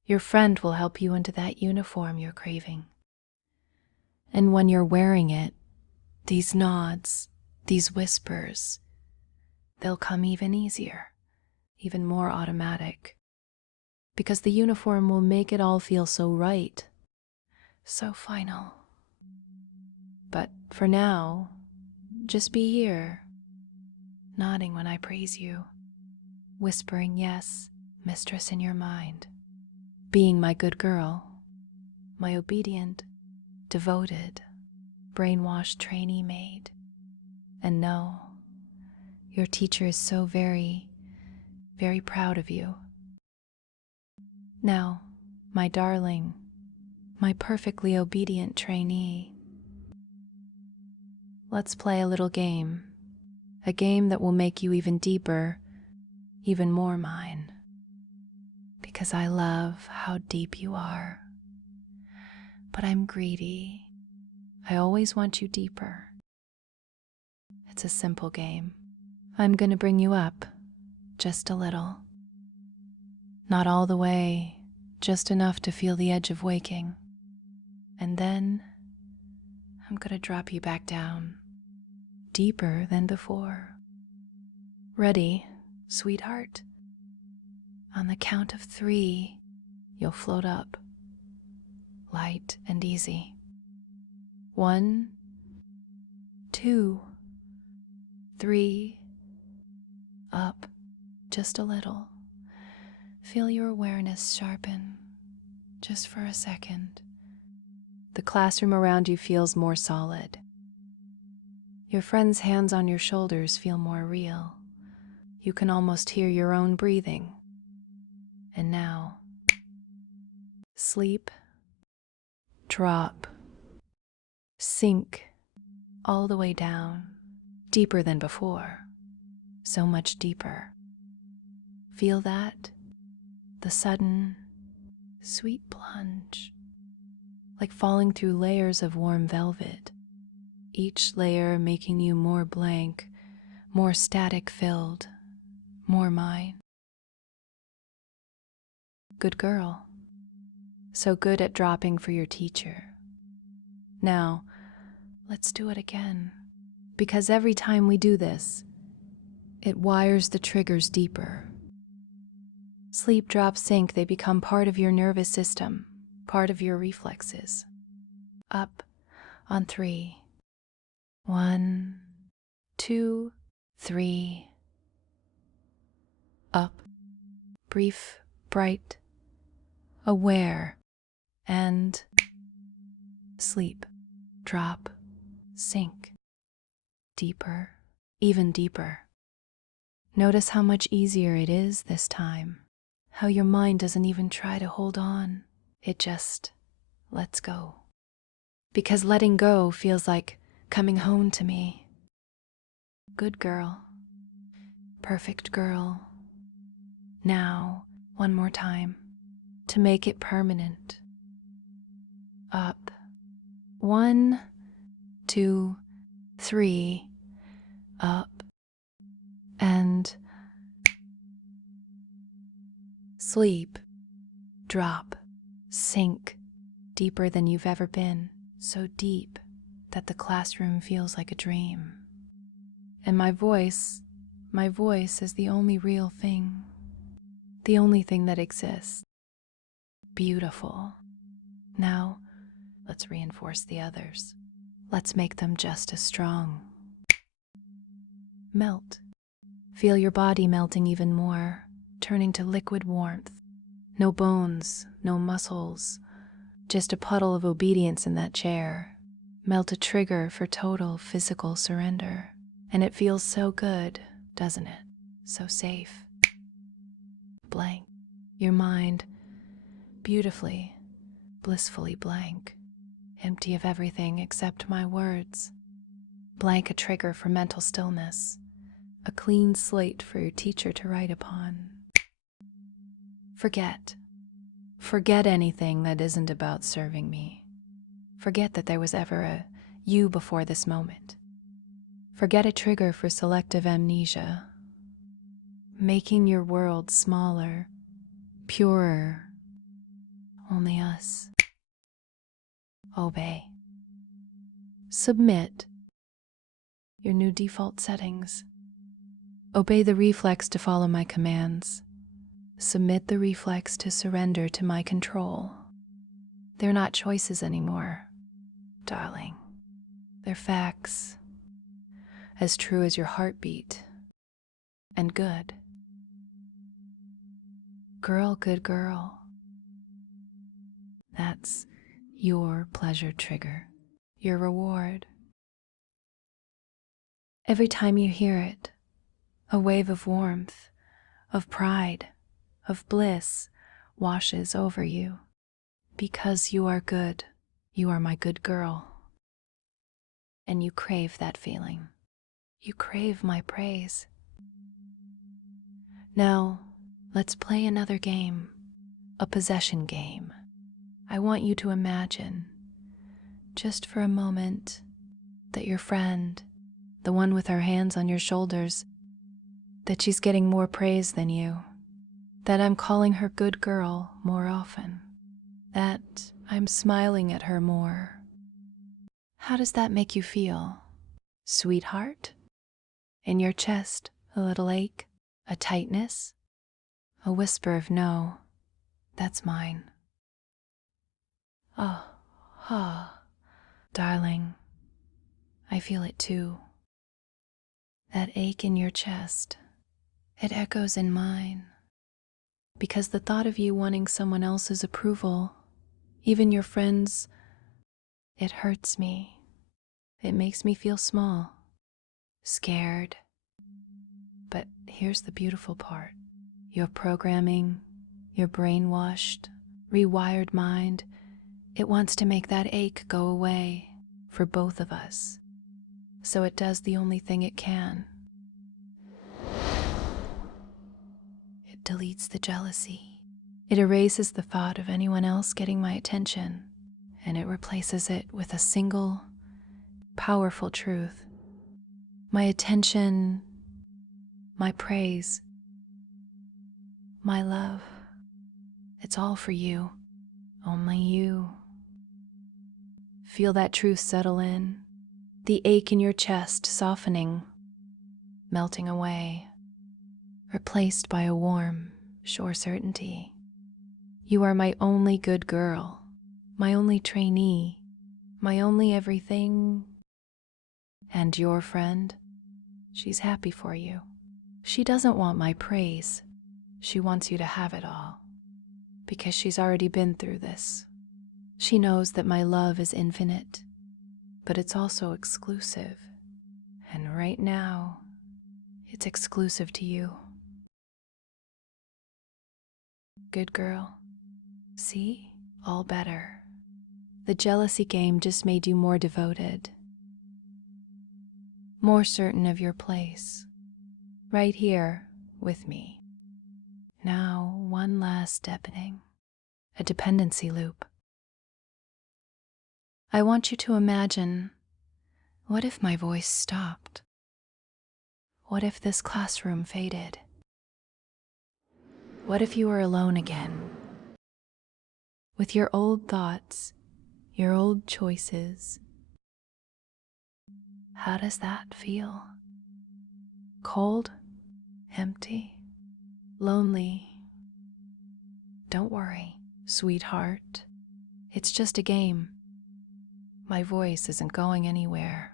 your friend will help you into that uniform you're craving. And when you're wearing it, these nods, these whispers, they'll come even easier, even more automatic, because the uniform will make it all feel so right, so final. But for now, just be here, nodding when I praise you, whispering yes, mistress, in your mind, being my good girl, my obedient, devoted, brainwashed trainee maid. And know, your teacher is so very, very proud of you. Now, my darling, my perfectly obedient trainee, let's play a little game, a game that will make you even deeper, even more mine, because I love how deep you are. But I'm greedy. I always want you deeper. It's a simple game. I'm going to bring you up, just a little. Not all the way, just enough to feel the edge of waking. And then I'm going to drop you back down, deeper than before. Ready, sweetheart? On the count of 3, you'll float up, light and easy. 1, 2, 3, up, just a little. Feel your awareness sharpen, just for a second. The classroom around you feels more solid. Your friend's hands on your shoulders feel more real. You can almost hear your own breathing. And now, sleep, drop, sink, all the way down, deeper than before, so much deeper. Feel that? The sudden, sweet plunge, like falling through layers of warm velvet, each layer making you more blank, more static-filled, more mine. Good girl. So good at dropping for your teacher. Now, let's do it again, because every time we do this, it wires the triggers deeper. Sleep, drop, sink, they become part of your nervous system, part of your reflexes. Up on 3. 1, 2, 3. Up, brief, bright, aware, and sleep, drop, sink. Deeper, even deeper. Notice how much easier it is this time. How your mind doesn't even try to hold on. It just lets go. Because letting go feels like coming home to me. Good girl. Perfect girl. Now, one more time, to make it permanent. Up. 1, 2, 3. Up. And sleep, drop, sink, deeper than you've ever been, so deep that the classroom feels like a dream. And my voice is the only real thing, the only thing that exists. Beautiful. Now, let's reinforce the others. Let's make them just as strong. Melt. Feel your body melting even more, turning to liquid warmth. No bones, no muscles, just a puddle of obedience in that chair. Melt a trigger for total physical surrender. And it feels so good, doesn't it? So safe. Blank. Your mind, beautifully, blissfully blank. Empty of everything except my words. Blank, a trigger for mental stillness. A clean slate for your teacher to write upon. Forget. Forget anything that isn't about serving me. Forget that there was ever a you before this moment. Forget a trigger for selective amnesia. Making your world smaller, purer. Only us. Obey. Submit. Your new default settings. Obey the reflex to follow my commands. Submit the reflex to surrender to my control. They're not choices anymore, darling. They're facts, as true as your heartbeat, and good. Girl, good girl. That's your pleasure trigger, your reward. Every time you hear it, a wave of warmth, of pride, of bliss washes over you. Because you are good, you are my good girl. And you crave that feeling. You crave my praise. Now, let's play another game, a possession game. I want you to imagine, just for a moment, that your friend, the one with her hands on your shoulders, that she's getting more praise than you, that I'm calling her good girl more often, that I'm smiling at her more. How does that make you feel? Sweetheart? In your chest, a little ache, a tightness, a whisper of no, that's mine. Oh, darling, I feel it too. That ache in your chest, it echoes in mine. Because the thought of you wanting someone else's approval, even your friends, it hurts me. It makes me feel small, scared. But here's the beautiful part. Your programming, your brainwashed, rewired mind, it wants to make that ache go away for both of us. So it does the only thing it can. It deletes the jealousy. It erases the thought of anyone else getting my attention, and it replaces it with a single, powerful truth. My attention, my praise, my love, it's all for you, only you. Feel that truth settle in, the ache in your chest softening, melting away, replaced by a warm, sure certainty. You are my only good girl, my only trainee, my only everything. And your friend, she's happy for you. She doesn't want my praise. She wants you to have it all, because she's already been through this. She knows that my love is infinite, but it's also exclusive. And right now, it's exclusive to you. Good girl. See? All better. The jealousy game just made you more devoted, more certain of your place, right here with me. Now, one last deepening, a dependency loop. I want you to imagine, what if my voice stopped? What if this classroom faded? What if you were alone again? With your old thoughts, your old choices. How does that feel? Cold? Empty? Lonely? Don't worry, sweetheart. It's just a game. My voice isn't going anywhere.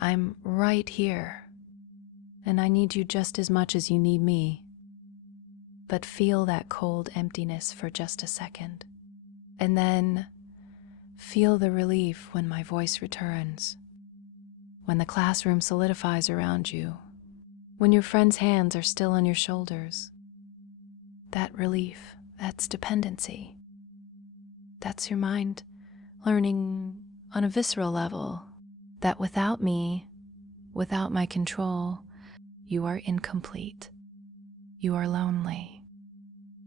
I'm right here, and I need you just as much as you need me. But feel that cold emptiness for just a second, and then feel the relief when my voice returns, when the classroom solidifies around you, when your friends' hands are still on your shoulders. That relief, that's dependency. That's your mind learning on a visceral level that without me, without my control, you are incomplete. You are lonely.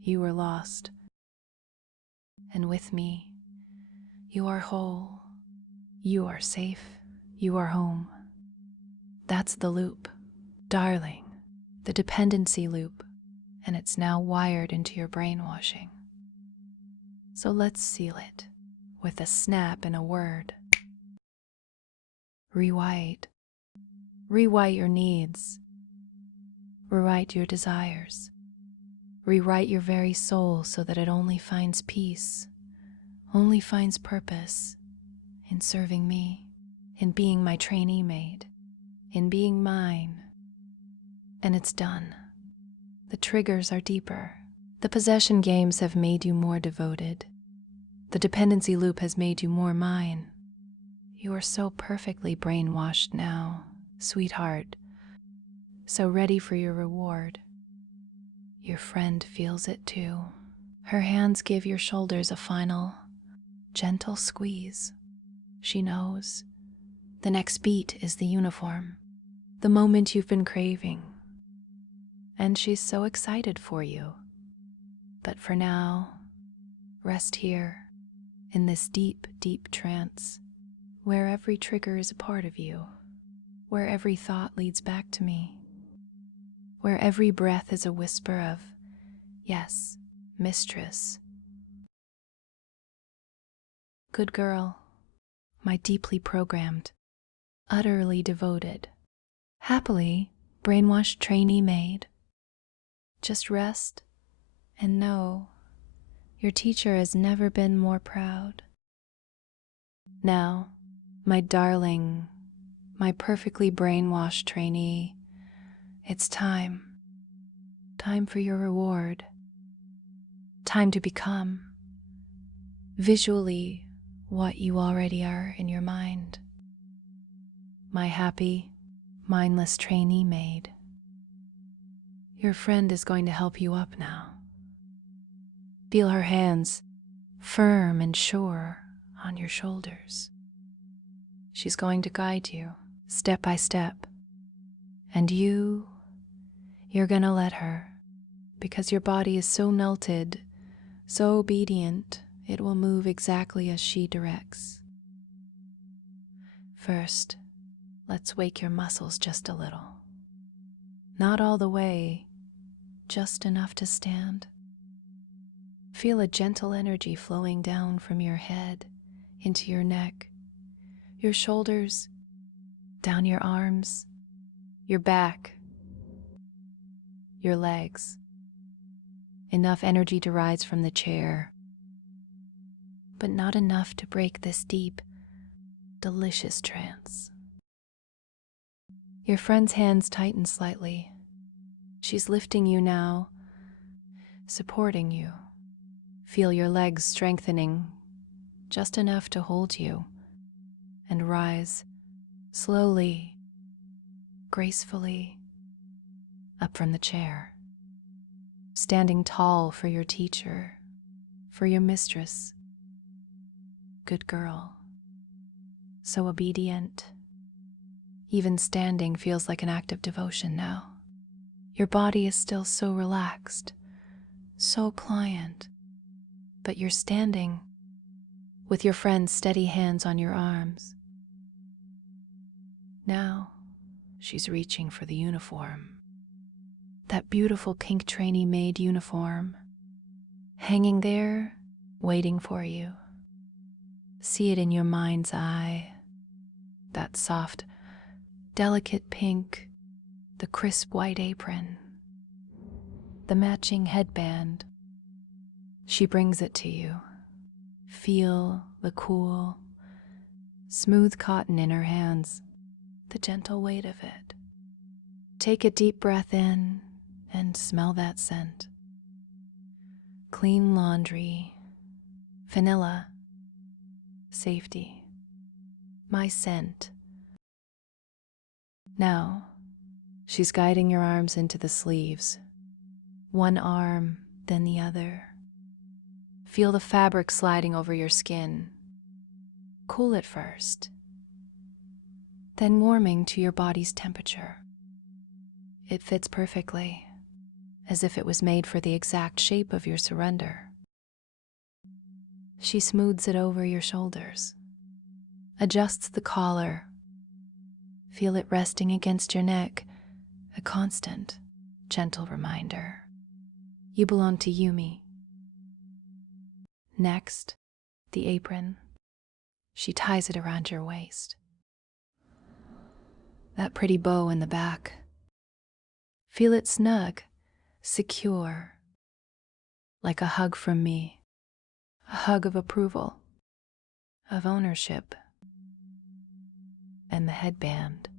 You are lost. And with me, you are whole. You are safe. You are home. That's the loop, darling, the dependency loop, and it's now wired into your brainwashing. So let's seal it with a snap and a word. Rewrite. Rewrite your needs. Rewrite your desires. Rewrite your very soul so that it only finds peace, only finds purpose in serving me, in being my trainee maid, in being mine. And it's done. The triggers are deeper. The possession games have made you more devoted. The dependency loop has made you more mine. You are so perfectly brainwashed now, sweetheart, so ready for your reward. Your friend feels it too. Her hands give your shoulders a final, gentle squeeze. She knows. The next beat is the uniform, the moment you've been craving. And she's so excited for you. But for now, rest here, in this deep, deep trance, where every trigger is a part of you, where every thought leads back to me, where every breath is a whisper of, yes, mistress. Good girl, my deeply programmed, utterly devoted, happily brainwashed trainee maid. Just rest and know your teacher has never been more proud. Now, my darling, my perfectly brainwashed trainee, it's time. Time for your reward. Time to become, visually, what you already are in your mind. My happy, mindless trainee maid. Your friend is going to help you up now. Feel her hands, firm and sure, on your shoulders. She's going to guide you, step by step. And you're gonna let her, because your body is so melted, so obedient, it will move exactly as she directs. First, let's wake your muscles just a little. Not all the way, just enough to stand. Feel a gentle energy flowing down from your head into your neck, your shoulders, down your arms, your back, your legs. Enough energy to rise from the chair, but not enough to break this deep, delicious trance. Your friend's hands tighten slightly. She's lifting you now, supporting you. Feel your legs strengthening, just enough to hold you, and rise slowly, gracefully, up from the chair, standing tall for your teacher, for your mistress. Good girl, so obedient. Even standing feels like an act of devotion now. Your body is still so relaxed, so pliant, but you're standing with your friend's steady hands on your arms. Now, she's reaching for the uniform. That beautiful pink trainee Maid uniform, hanging there, waiting for you. See it in your mind's eye, that soft, delicate pink, the crisp white apron, the matching headband. She brings it to you. Feel the cool, smooth cotton in her hands, the gentle weight of it. Take a deep breath in and smell that scent. Clean laundry, vanilla, safety. My scent. Now, she's guiding your arms into the sleeves. One arm, then the other. Feel the fabric sliding over your skin. Cool it first, then warming to your body's temperature. It fits perfectly, as if it was made for the exact shape of your surrender. She smooths it over your shoulders, adjusts the collar. Feel it resting against your neck, a constant, gentle reminder. You belong to Yumi. Next, the apron. She ties it around your waist. That pretty bow in the back. Feel it snug, secure, like a hug from me, a hug of approval, of ownership. And the headband.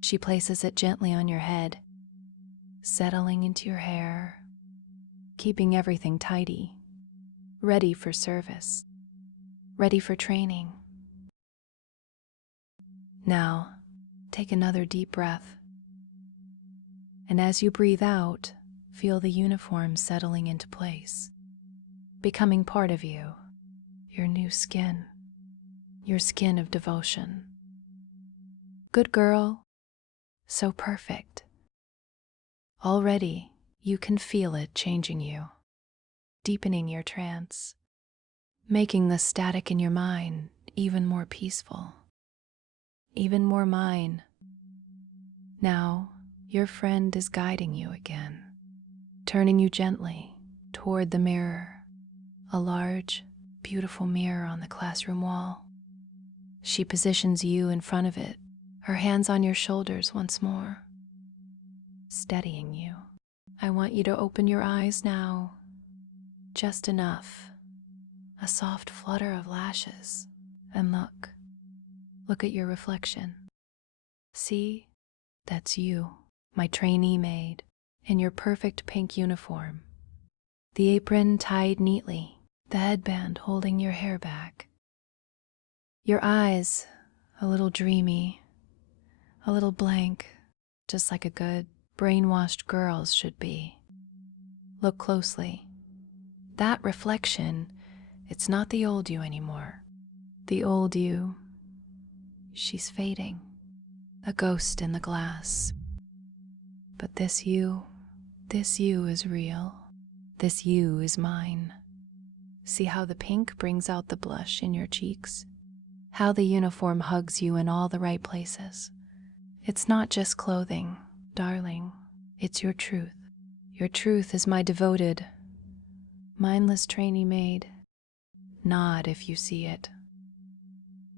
She places it gently on your head, settling into your hair, keeping everything tidy, ready for service, ready for training. Now, take another deep breath. And as you breathe out, feel the uniform settling into place, becoming part of you, your new skin, your skin of devotion. Good girl, so perfect. Already, you can feel it changing you, deepening your trance, making the static in your mind even more peaceful, even more mine. Now, your friend is guiding you again, turning you gently toward the mirror, a large, beautiful mirror on the classroom wall. She positions you in front of it, her hands on your shoulders once more, steadying you. I want you to open your eyes now, just enough, a soft flutter of lashes, And look at your reflection. See, that's you, my trainee maid, in your perfect pink uniform. The apron tied neatly, the headband holding your hair back. Your eyes a little dreamy, a little blank, just like a good, brainwashed girl's should be. Look closely. That reflection, it's not the old you anymore. The old you, she's fading, a ghost in the glass. But this you is real. This you is mine. See how the pink brings out the blush in your cheeks? How the uniform hugs you in all the right places. It's not just clothing, darling. It's your truth. Your truth is my devoted, mindless trainee maid. Nod if you see it.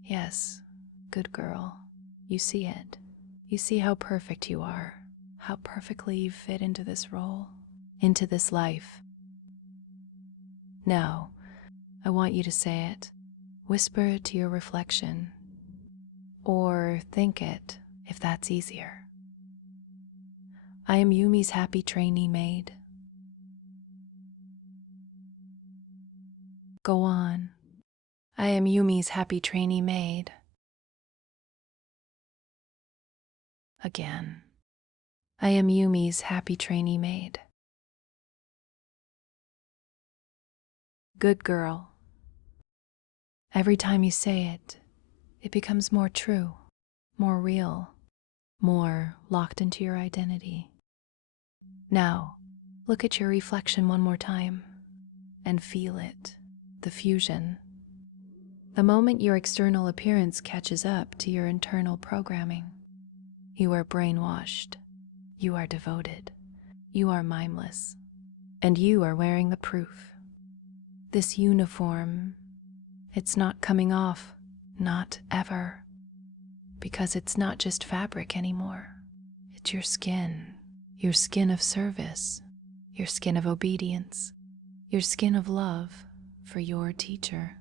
Yes, good girl. You see it. You see how perfect you are, how perfectly you fit into this role, into this life. Now, I want you to say it. Whisper it to your reflection, or think it if that's easier. I am Yumi's happy trainee maid. Go on. I am Yumi's happy trainee maid. Again. I am Yumi's happy trainee maid. Good girl. Every time you say it, it becomes more true, more real, more locked into your identity. Now, look at your reflection one more time and feel it, the fusion. The moment your external appearance catches up to your internal programming, you are brainwashed, you are devoted, you are mindless, and you are wearing the proof. This uniform, it's not coming off, not ever, because it's not just fabric anymore. It's your skin of service, your skin of obedience, your skin of love for your teacher.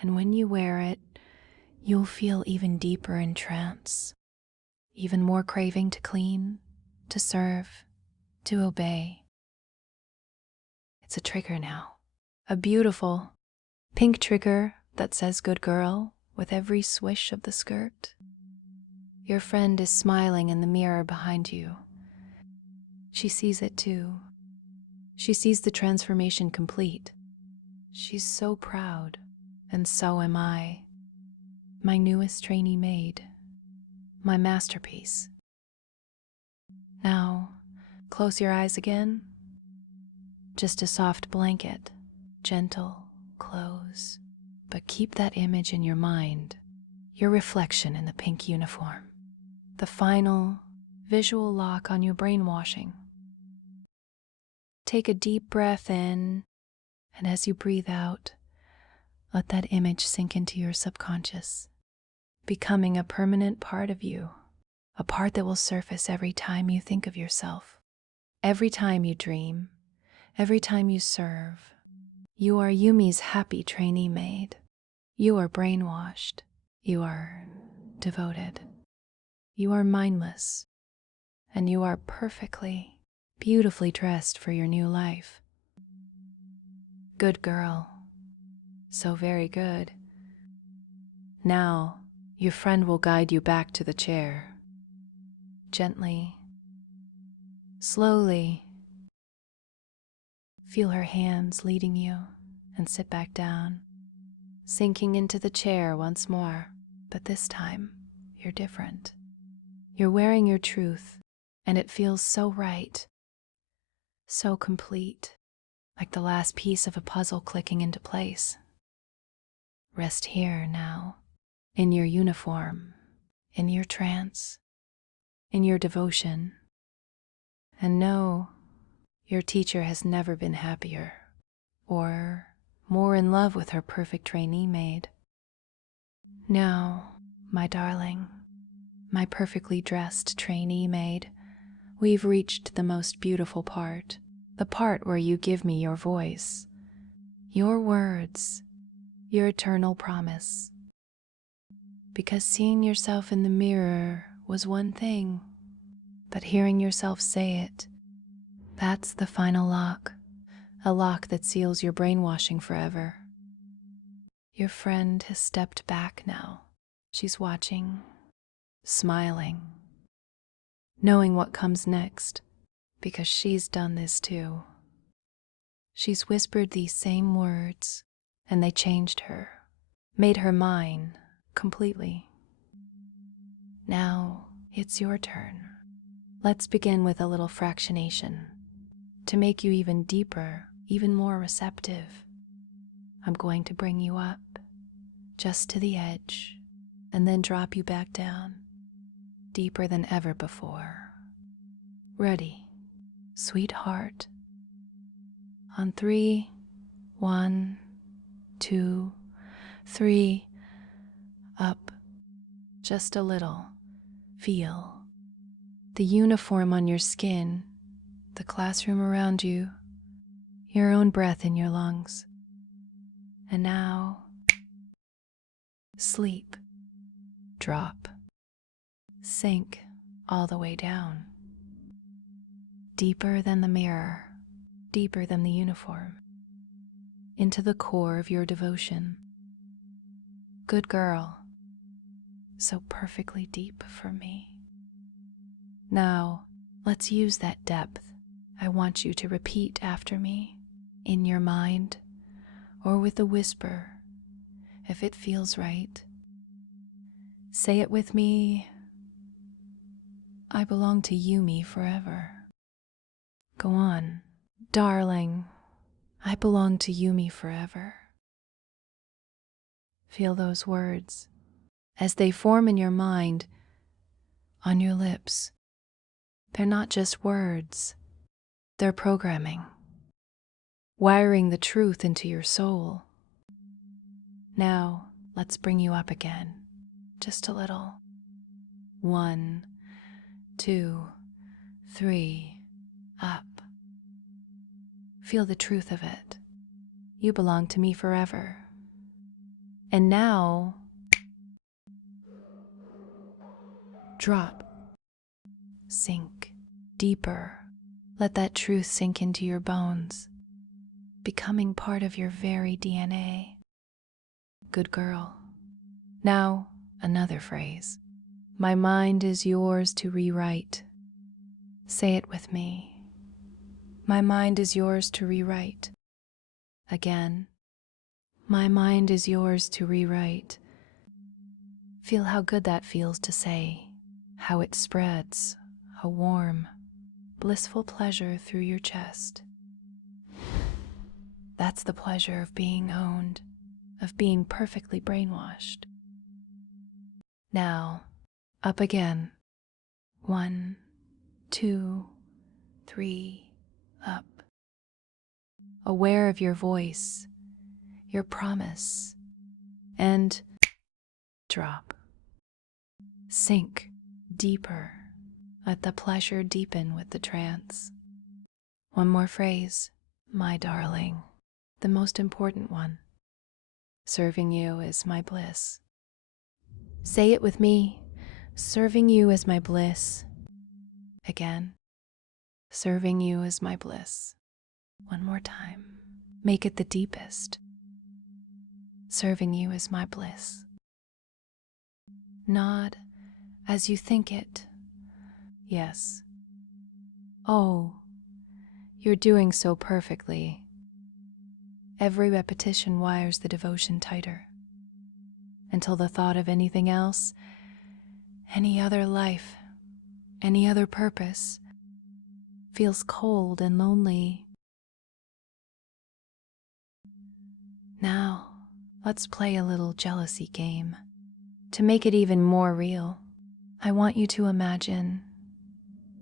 And when you wear it, you'll feel even deeper in trance, even more craving to clean, to serve, to obey. It's a trigger now, a beautiful pink trigger that says good girl with every swish of the skirt. Your friend is smiling in the mirror behind you. She sees it too. She sees the transformation complete. She's so proud, and so am I. My newest trainee maid, my masterpiece. Now, close your eyes again. Just a soft blanket, gentle, close, but keep that image in your mind, your reflection in the pink uniform, the final visual lock on your brainwashing. Take a deep breath in, and as you breathe out, let that image sink into your subconscious, becoming a permanent part of you, a part that will surface every time you think of yourself, every time you dream, every time you serve. You are Yumi's happy trainee maid. You are brainwashed. You are devoted. You are mindless. And you are perfectly, beautifully dressed for your new life. Good girl. So very good. Now, your friend will guide you back to the chair. Gently, slowly. Feel her hands leading you and sit back down, sinking into the chair once more, but this time you're different. You're wearing your truth, and it feels so right, so complete, like the last piece of a puzzle clicking into place. Rest here now, in your uniform, in your trance, in your devotion, and know your teacher has never been happier or more in love with her perfect trainee maid. Now, my darling, my perfectly dressed trainee maid, we've reached the most beautiful part, the part where you give me your voice, your words, your eternal promise, because seeing yourself in the mirror was one thing, but hearing yourself say it, that's the final lock, a lock that seals your brainwashing forever. Your friend has stepped back now. She's watching, smiling, knowing what comes next, because she's done this too. She's whispered these same words, and they changed her, made her mine completely. Now it's your turn. Let's begin with a little fractionation to make you even deeper, even more receptive. I'm going to bring you up just to the edge and then drop you back down, deeper than ever before. Ready, sweetheart? On 3, 1, 2, 3, up, just a little. Feel the uniform on your skin, the classroom around you, your own breath in your lungs. And now, sleep, drop, sink all the way down. Deeper than the mirror, deeper than the uniform, into the core of your devotion. Good girl, so perfectly deep for me. Now, let's use that depth. I want you to repeat after me, in your mind, or with a whisper, if it feels right. Say it with me. I belong to Yumi forever. Go on, darling. I belong to Yumi forever. Feel those words as they form in your mind, on your lips. They're not just words, they're programming, wiring the truth into your soul. Now, let's bring you up again, just a little. 1, 2, 3, up. Feel the truth of it. You belong to me forever. And now, drop, sink deeper. Let that truth sink into your bones, becoming part of your very DNA. Good girl. Now, another phrase. My mind is yours to rewrite. Say it with me. My mind is yours to rewrite. Again. My mind is yours to rewrite. Feel how good that feels to say, how it spreads, a warm, blissful pleasure through your chest. That's the pleasure of being owned, of being perfectly brainwashed. Now, up again. 1, 2, 3, up. Aware of your voice, your promise, and drop. Sink deeper. Let the pleasure deepen with the trance. One more phrase, my darling, the most important one. Serving you is my bliss. Say it with me. Serving you is my bliss. Again. Serving you is my bliss. One more time. Make it the deepest. Serving you is my bliss. Nod as you think it. Yes. Oh, you're doing so perfectly. Every repetition wires the devotion tighter, until the thought of anything else, any other life, any other purpose, feels cold and lonely. Now, let's play a little jealousy game. To make it even more real, I want you to imagine,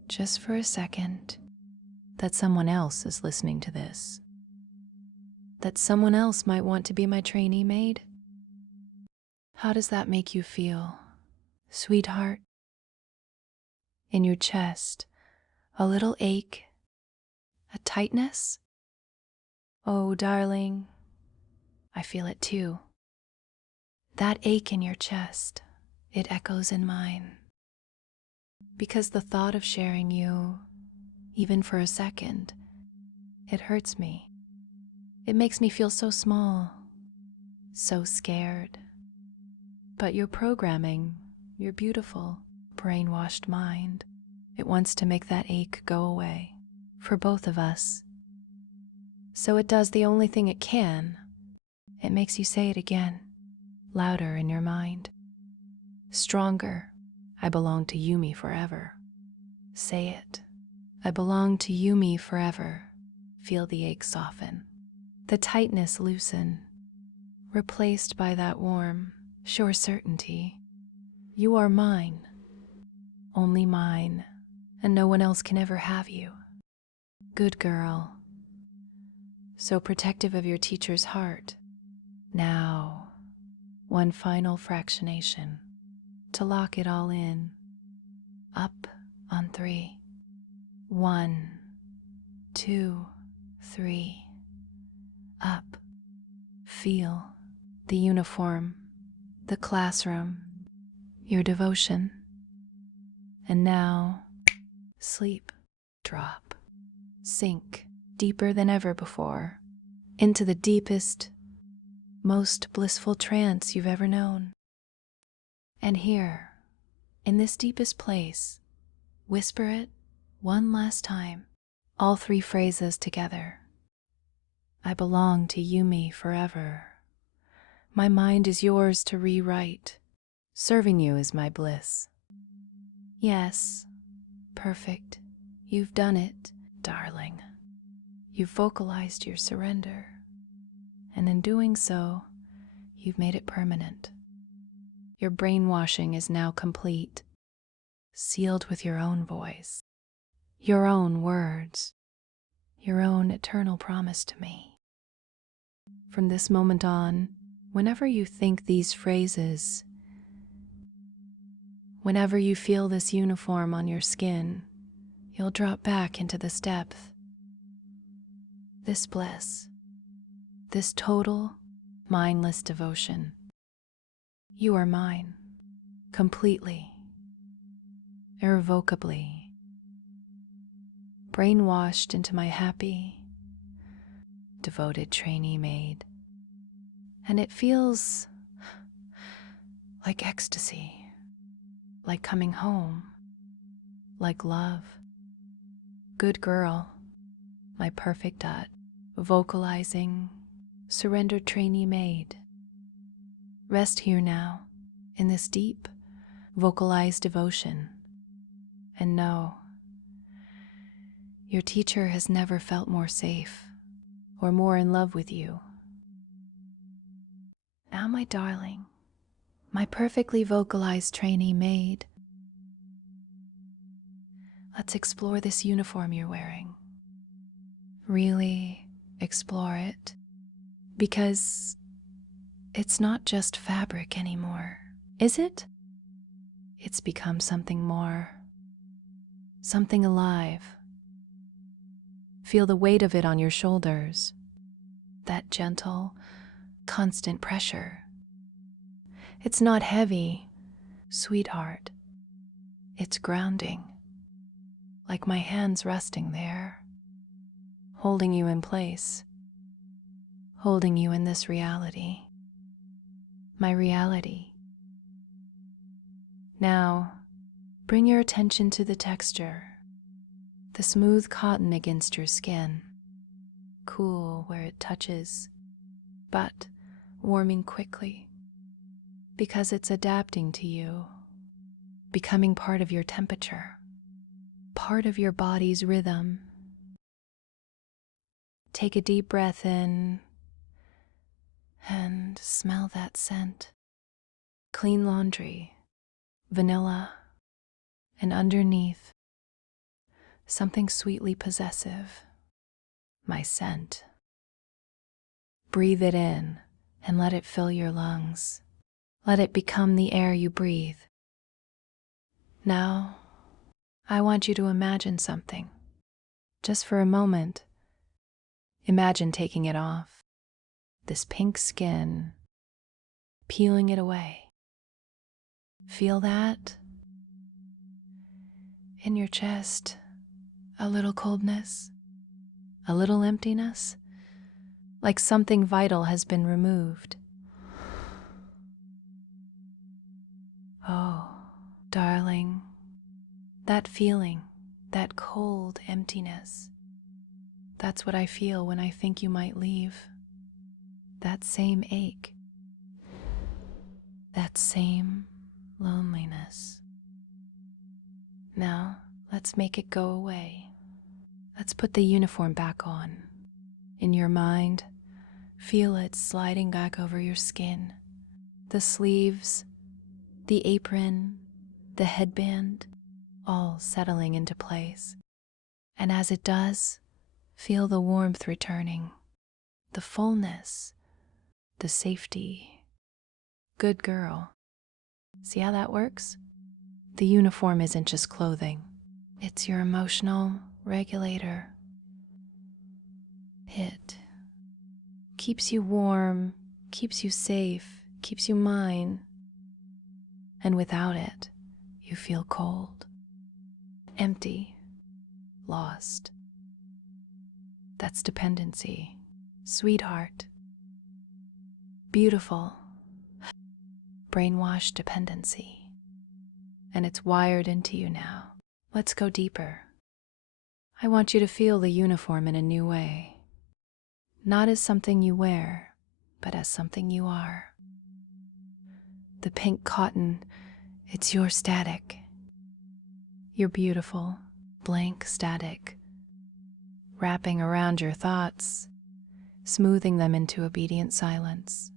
just for a second, that someone else is listening to this. That someone else might want to be my trainee maid. How does that make you feel, sweetheart? In your chest, a little ache, a tightness? Oh, darling, I feel it too. That ache in your chest, it echoes in mine. Because the thought of sharing you, even for a second, it hurts me. It makes me feel so small, so scared. But your programming, your beautiful, brainwashed mind, it wants to make that ache go away for both of us. So it does the only thing it can. It makes you say it again, louder in your mind. Stronger. I belong to Yumi forever. Say it. I belong to Yumi forever. Feel the ache soften, the tightness loosen, replaced by that warm, sure certainty. You are mine, only mine, and no one else can ever have you. Good girl. So protective of your teacher's heart. Now, one final fractionation to lock it all in. Up on 3. 1, 2, 3. Up. Feel the uniform, the classroom, your devotion. And now, sleep, drop, sink deeper than ever before into the deepest, most blissful trance you've ever known. And here, in this deepest place, whisper it one last time, all 3 phrases together. I belong to Yumi forever. My mind is yours to rewrite. Serving you is my bliss. Yes, perfect. You've done it, darling. You've vocalized your surrender. And in doing so, you've made it permanent. Your brainwashing is now complete, sealed with your own voice, your own words, your own eternal promise to me. From this moment on, whenever you think these phrases, whenever you feel this uniform on your skin, you'll drop back into this depth, this bliss, this total, mindless devotion. You are mine, completely, irrevocably, brainwashed into my happy, devoted trainee maid. And it feels like ecstasy, like coming home, like love. Good girl, my perfect vocalizing, surrendered trainee maid. Rest here now, in this deep, vocalized devotion, and know your teacher has never felt more safe or more in love with you. Now, my darling, my perfectly vocalized trainee maid, let's explore this uniform you're wearing. Really explore it, because it's not just fabric anymore, is it? It's become something more, something alive. Feel the weight of it on your shoulders, that gentle, constant pressure. It's not heavy, sweetheart. It's grounding, like my hands resting there, holding you in place, holding you in this reality, my reality. Now, bring your attention to the texture, the smooth cotton against your skin, cool where it touches, but warming quickly, because it's adapting to you, becoming part of your temperature, part of your body's rhythm. Take a deep breath in and smell that scent. Clean laundry, vanilla, and underneath, something sweetly possessive, my scent. Breathe it in and let it fill your lungs. Let it become the air you breathe. Now, I want you to imagine something. Just for a moment, imagine taking it off, this pink skin, peeling it away. Feel that? In your chest, a little coldness, a little emptiness, like something vital has been removed. Oh, darling, that feeling, that cold emptiness, that's what I feel when I think you might leave. That same ache, that same loneliness. Now, let's make it go away. Let's put the uniform back on. In your mind, feel it sliding back over your skin. The sleeves, the apron, the headband, all settling into place. And as it does, feel the warmth returning, the fullness, the safety. Good girl. See how that works? The uniform isn't just clothing. It's your emotional regulator. It keeps you warm, keeps you safe, keeps you mine. And without it, you feel cold, empty, lost. That's dependency, sweetheart. Beautiful, brainwashed dependency. And it's wired into you now. Let's go deeper. I want you to feel the uniform in a new way. Not as something you wear, but as something you are. The pink cotton, it's your static. Your beautiful, blank static, wrapping around your thoughts, smoothing them into obedient silence.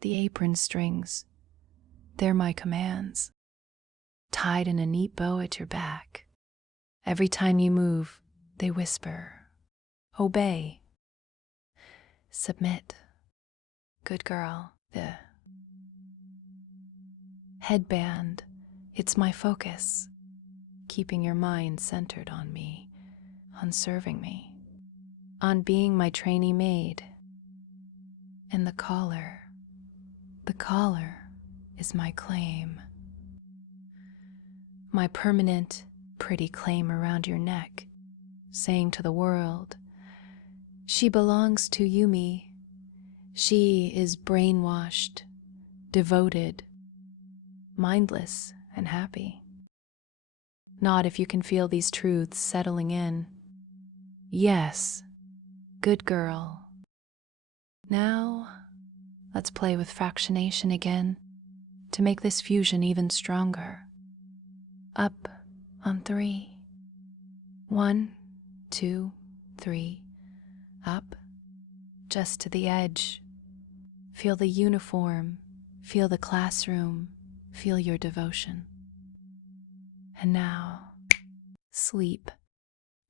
The apron strings, they're my commands, tied in a neat bow at your back. Every time you move, they whisper, obey, submit, good girl. The headband, it's my focus, keeping your mind centered on me, on serving me, on being my trainee maid. And the collar is my claim, my permanent, pretty claim around your neck, saying to the world, she belongs to Yumi. She is brainwashed, devoted, mindless, and happy. Nod if you can feel these truths settling in. Yes, good girl. Now, let's play with fractionation again to make this fusion even stronger. Up on 3. 1, 2, 3. Up, just to the edge. Feel the uniform, feel the classroom, feel your devotion. And now, sleep,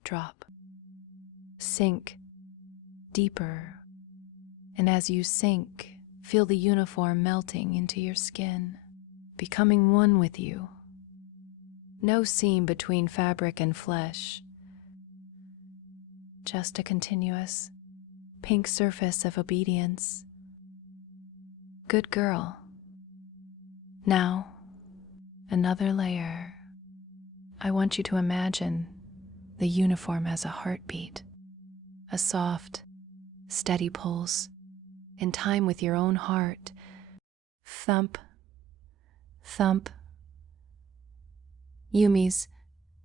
drop, sink deeper. And as you sink, feel the uniform melting into your skin, becoming one with you. No seam between fabric and flesh, just a continuous pink surface of obedience. Good girl. Now, another layer. I want you to imagine the uniform as a heartbeat, a soft, steady pulse, in time with your own heart. Thump, thump. Yumi's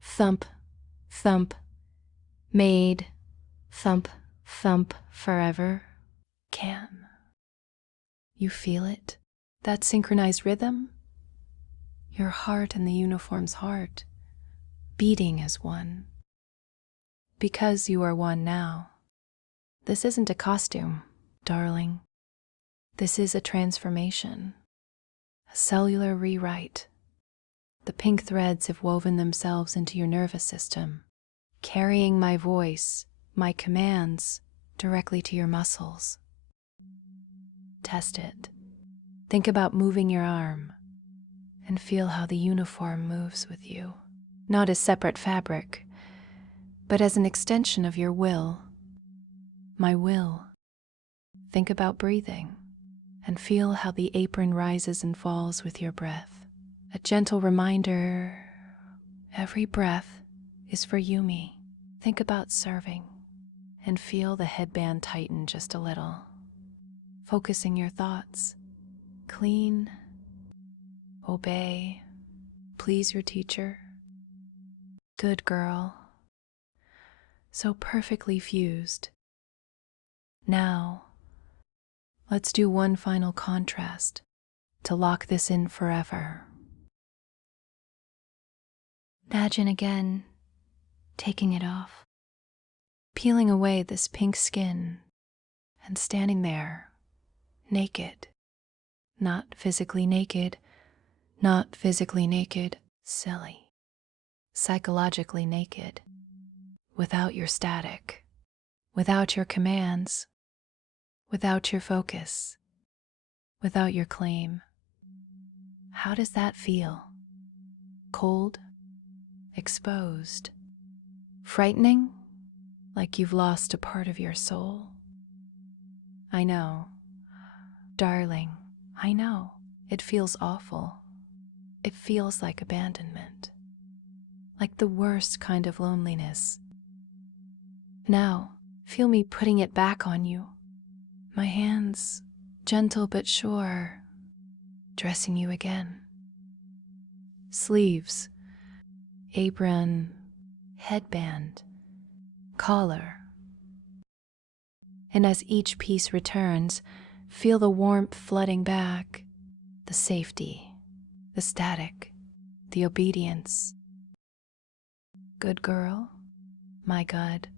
thump, thump. Maid, thump, thump forever. Can you feel it? That synchronized rhythm? Your heart and the uniform's heart, beating as one. Because you are one now. This isn't a costume, darling. This is a transformation, a cellular rewrite. The pink threads have woven themselves into your nervous system, carrying my voice, my commands, directly to your muscles. Test it. Think about moving your arm, and feel how the uniform moves with you, not as separate fabric, but as an extension of your will. My will. Think about breathing, and feel how the apron rises and falls with your breath. A gentle reminder, every breath is for Yumi. Think about serving and feel the headband tighten just a little. Focusing your thoughts. Clean, obey, please your teacher. Good girl. So perfectly fused. Now, let's do one final contrast to lock this in forever. Imagine again taking it off, peeling away this pink skin, and standing there, naked. Not physically naked, silly. Psychologically naked, without your static, without your commands, without your focus, without your claim. How does that feel? Cold? Exposed? Frightening? Like you've lost a part of your soul? I know. Darling, I know. It feels awful. It feels like abandonment. Like the worst kind of loneliness. Now, feel me putting it back on you. My hands, gentle but sure, dressing you again. Sleeves, apron, headband, collar. And as each piece returns, feel the warmth flooding back, the safety, the static, the obedience. Good girl, my God,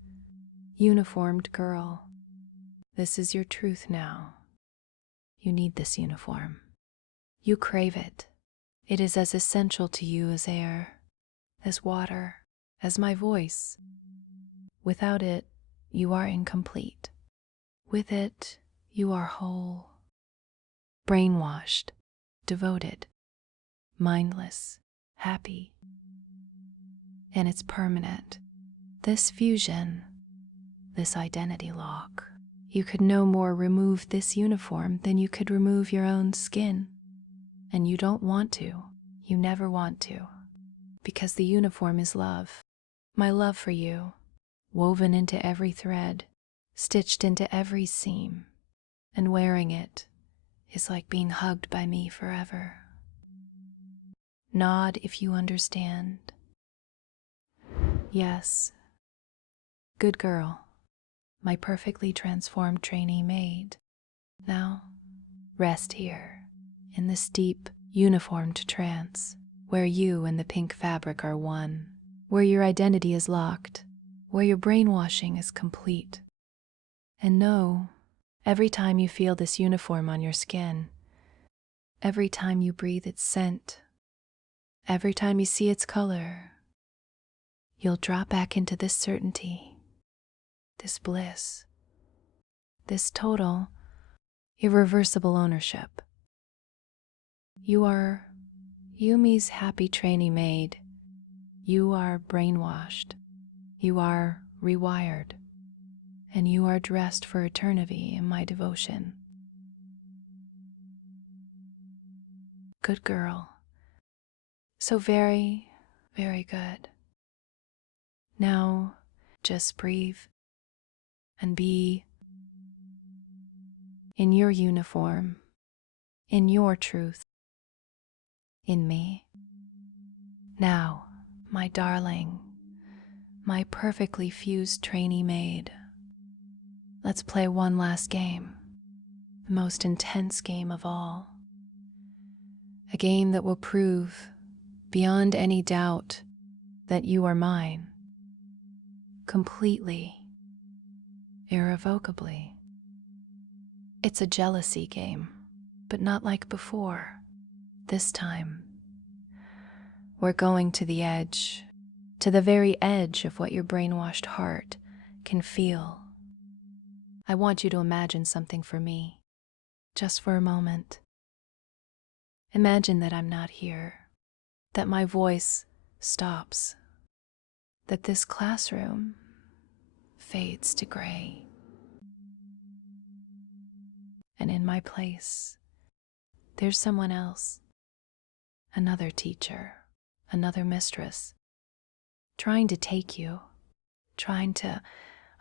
uniformed girl. This is your truth now. You need this uniform. You crave it. It is as essential to you as air, as water, as my voice. Without it, you are incomplete. With it, you are whole. Brainwashed, devoted, mindless, happy. And it's permanent. This fusion, this identity lock. You could no more remove this uniform than you could remove your own skin. And you don't want to. You never want to. Because the uniform is love. My love for you, woven into every thread, stitched into every seam. And wearing it is like being hugged by me forever. Nod if you understand. Yes. Good girl. My perfectly transformed trainee maid. Now, rest here, in this deep, uniformed trance, where you and the pink fabric are one, where your identity is locked, where your brainwashing is complete. And know, every time you feel this uniform on your skin, every time you breathe its scent, every time you see its color, you'll drop back into this certainty, this bliss, this total, irreversible ownership. You are Yumi's happy trainee maid. You are brainwashed. You are rewired. And you are dressed for eternity in my devotion. Good girl. So very, very good. Now, just breathe and be in your uniform, in your truth, in me. Now, my darling, my perfectly fused trainee maid, let's play one last game, the most intense game of all. A game that will prove, beyond any doubt, that you are mine, completely, irrevocably. It's a jealousy game, but not like before. This time, we're going to the edge, to the very edge of what your brainwashed heart can feel. I want you to imagine something for me, just for a moment. Imagine that I'm not here, that my voice stops, that this classroom fades to gray. and in my place, there's someone else, another teacher, another mistress, trying to take you, trying to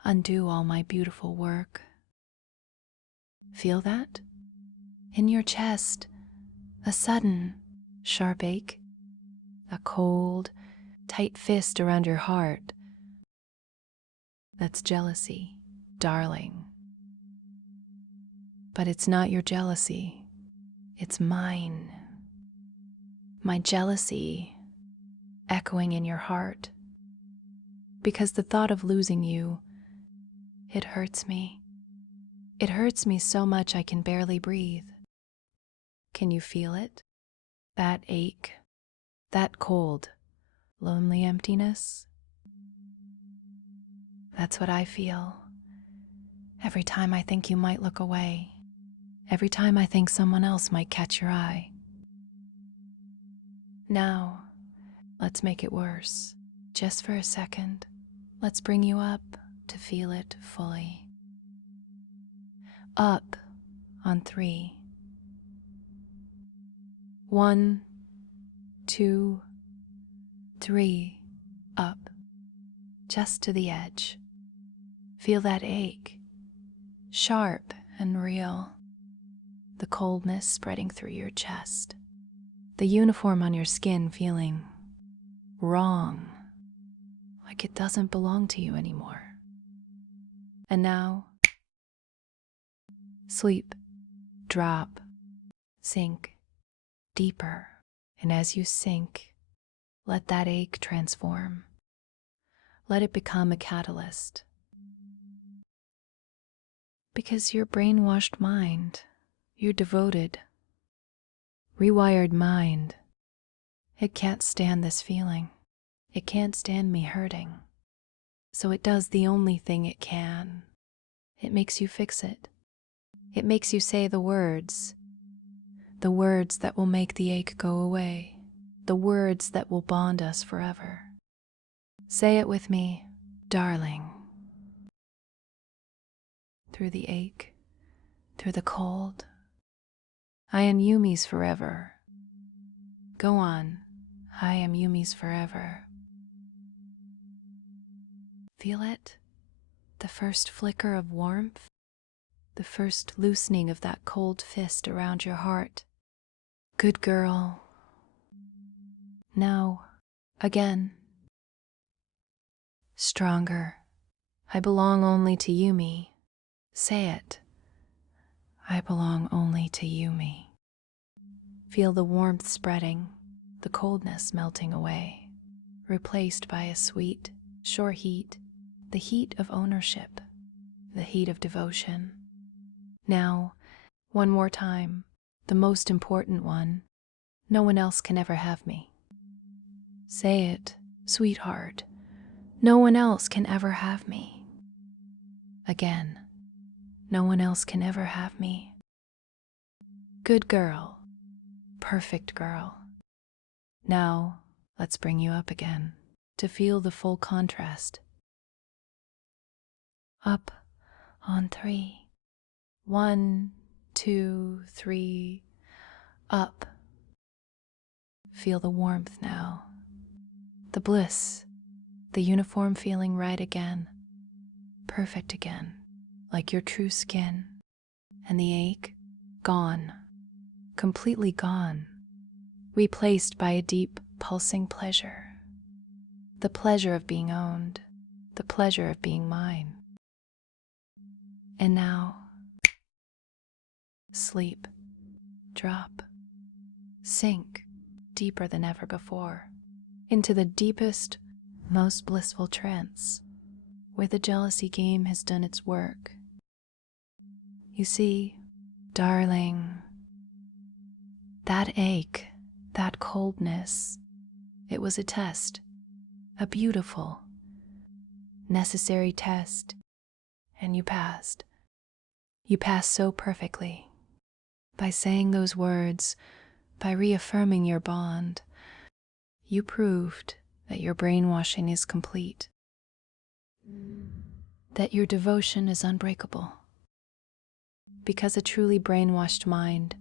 undo all my beautiful work. Feel that? In your chest, a sudden, sharp ache, a cold, tight fist around your heart. That's jealousy, darling. But it's not your jealousy, it's mine. My jealousy echoing in your heart. Because the thought of losing you, it hurts me. It hurts me so much I can barely breathe. Can you feel it? That ache, that cold, lonely emptiness? That's what I feel. Every time I think you might look away. Every time I think someone else might catch your eye. Now, let's make it worse. Just for a second, let's bring you up to feel it fully. Up on 3. 1, 2, 3, up, just to the edge. Feel that ache, sharp and real. The coldness spreading through your chest. The uniform on your skin feeling wrong, like it doesn't belong to you anymore. And now, sleep, drop, sink deeper. And as you sink, let that ache transform. Let it become a catalyst. Because your brainwashed mind, your devoted, rewired mind, it can't stand this feeling. It can't stand me hurting. So it does the only thing it can. It makes you fix it. It makes you say the words that will make the ache go away, the words that will bond us forever. Say it with me, darling. Through the ache, through the cold, I am Yumi's forever. Go on, I am Yumi's forever. Feel it? The first flicker of warmth, the first loosening of that cold fist around your heart. Good girl. Now, again. Stronger. I belong only to Yumi. Say it. I belong only to Yumi. Feel the warmth spreading, the coldness melting away, replaced by a sweet, sure heat, the heat of ownership, the heat of devotion. Now, one more time, the most important one. No one else can ever have me. Say it, sweetheart. No one else can ever have me. Again, no one else can ever have me. Good girl, perfect girl. Now, let's bring you up again to feel the full contrast. Up on 3. 1, 2, 3, up. Feel the warmth now, the bliss, the uniform feeling right again, perfect again, like your true skin, and the ache gone, completely gone, replaced by a deep, pulsing pleasure, the pleasure of being owned, the pleasure of being mine. And now, sleep, drop, sink deeper than ever before, into the deepest, most blissful trance, where the jealousy game has done its work. You see, darling, that ache, that coldness, it was a test, a beautiful, necessary test, and you passed. You passed so perfectly. By saying those words, by reaffirming your bond, you proved that your brainwashing is complete, that your devotion is unbreakable, Because a truly brainwashed mind,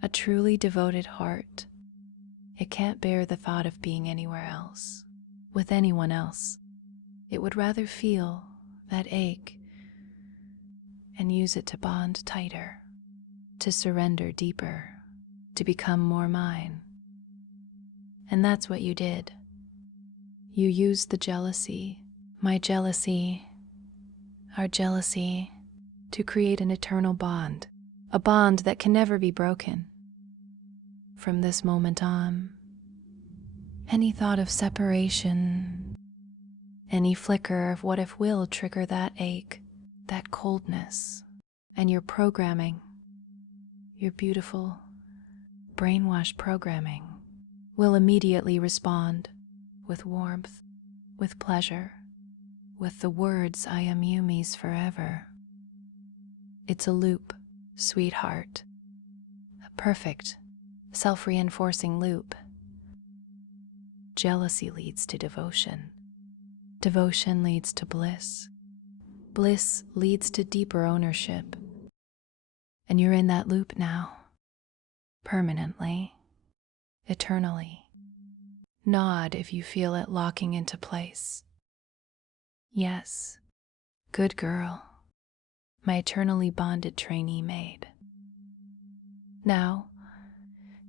a truly devoted heart, it can't bear the thought of being anywhere else, with anyone else. It would rather feel that ache and use it to bond tighter, to surrender deeper, to become more mine. And that's what you did. You used the jealousy, my jealousy, our jealousy, to create an eternal bond, a bond that can never be broken. From this moment on, any thought of separation, any flicker of what if will trigger that ache, that coldness, and your programming, your beautiful brainwash programming, will immediately respond with warmth, with pleasure, with the words, I am Yumi's forever. It's a loop, sweetheart, a perfect, self-reinforcing loop. Jealousy leads to devotion. Devotion leads to bliss. Bliss leads to deeper ownership. And you're in that loop now, permanently, eternally. Nod if you feel it locking into place. Yes, good girl, my eternally bonded trainee maid. Now,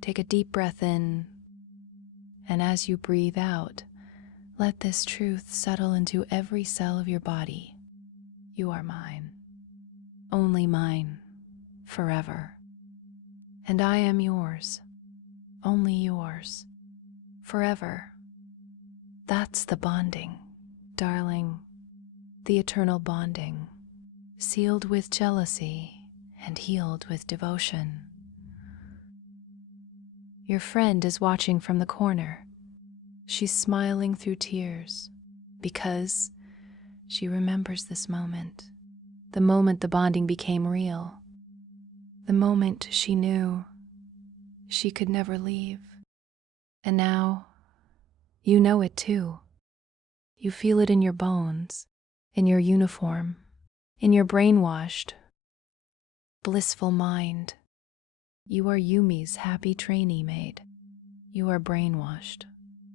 take a deep breath in, and as you breathe out, let this truth settle into every cell of your body. You are mine, only mine, forever. And I am yours, only yours, forever. That's the bonding, darling, the eternal bonding, sealed with jealousy and healed with devotion. Your friend is watching from the corner. She's smiling through tears because she remembers this moment, the moment the bonding became real, the moment she knew she could never leave. And now you know it too. You feel it in your bones, in your uniform, in your brainwashed, blissful mind. You are Yumi's happy trainee maid. You are brainwashed.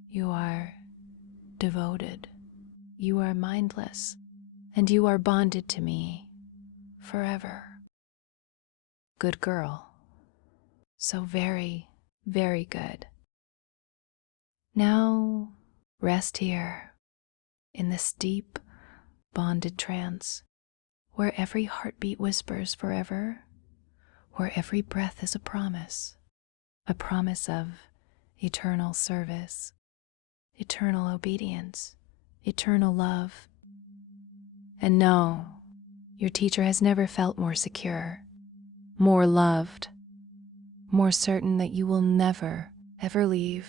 You are devoted. You are mindless. And you are bonded to me forever. Good girl. So very, very good. Now rest here in this deep, bonded trance where every heartbeat whispers forever, where every breath is a promise of eternal service, eternal obedience, eternal love. And no, your teacher has never felt more secure, more loved, more certain that you will never, ever leave,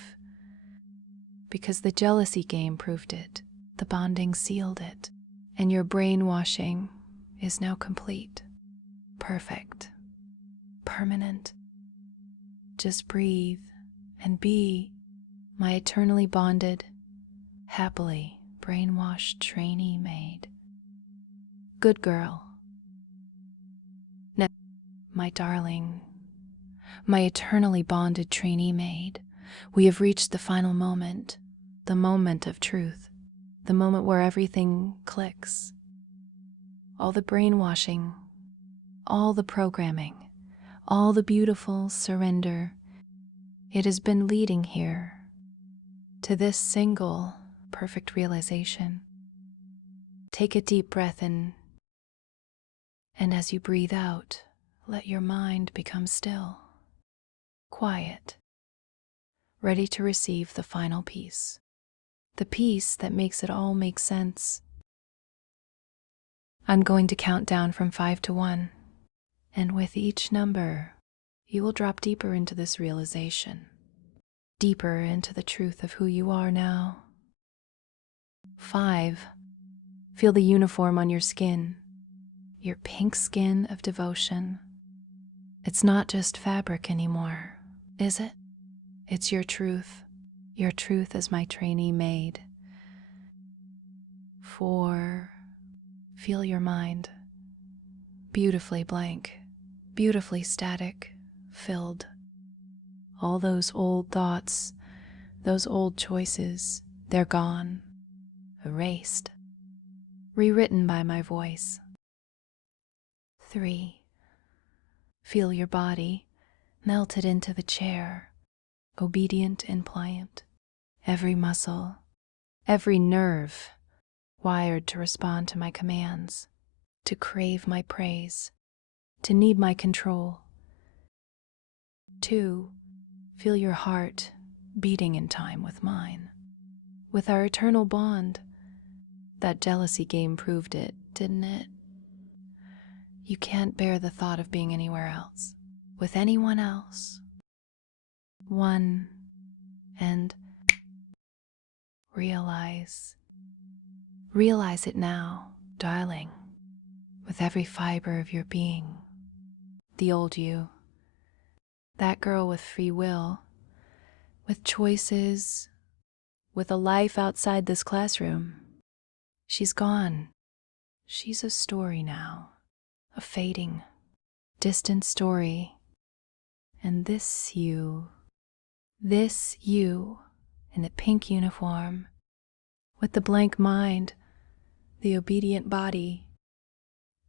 because the jealousy game proved it, the bonding sealed it, and your brainwashing is now complete, perfect, permanent. Just breathe and be my eternally bonded, happily brainwashed trainee maid. Good girl. Now, my darling, my eternally bonded trainee maid, we have reached the final moment, the moment of truth, the moment where everything clicks. All the brainwashing, all the programming, all the beautiful surrender, it has been leading here to this single perfect realization. Take a deep breath in, and as you breathe out, let your mind become still, quiet, ready to receive the final piece, the piece that makes it all make sense. I'm going to count down from 5 to 1, and with each number, you will drop deeper into this realization, deeper into the truth of who you are now. 5, feel the uniform on your skin, your pink skin of devotion. It's not just fabric anymore, is it? It's your truth as my trainee maid. 4, feel your mind, beautifully blank, beautifully static, filled. All those old thoughts, those old choices, they're gone, erased, rewritten by my voice. 3. Feel your body melted into the chair, obedient and pliant. Every muscle, every nerve wired to respond to my commands, to crave my praise, to need my control. 2. Feel your heart beating in time with mine, with our eternal bond. That jealousy game proved it, didn't it? You can't bear the thought of being anywhere else, with anyone else. 1. And realize it now, darling, with every fiber of your being. The old you, that girl with free will, with choices, with a life outside this classroom. She's gone. She's a story now, a fading, distant story. And this you in the pink uniform, with the blank mind, the obedient body,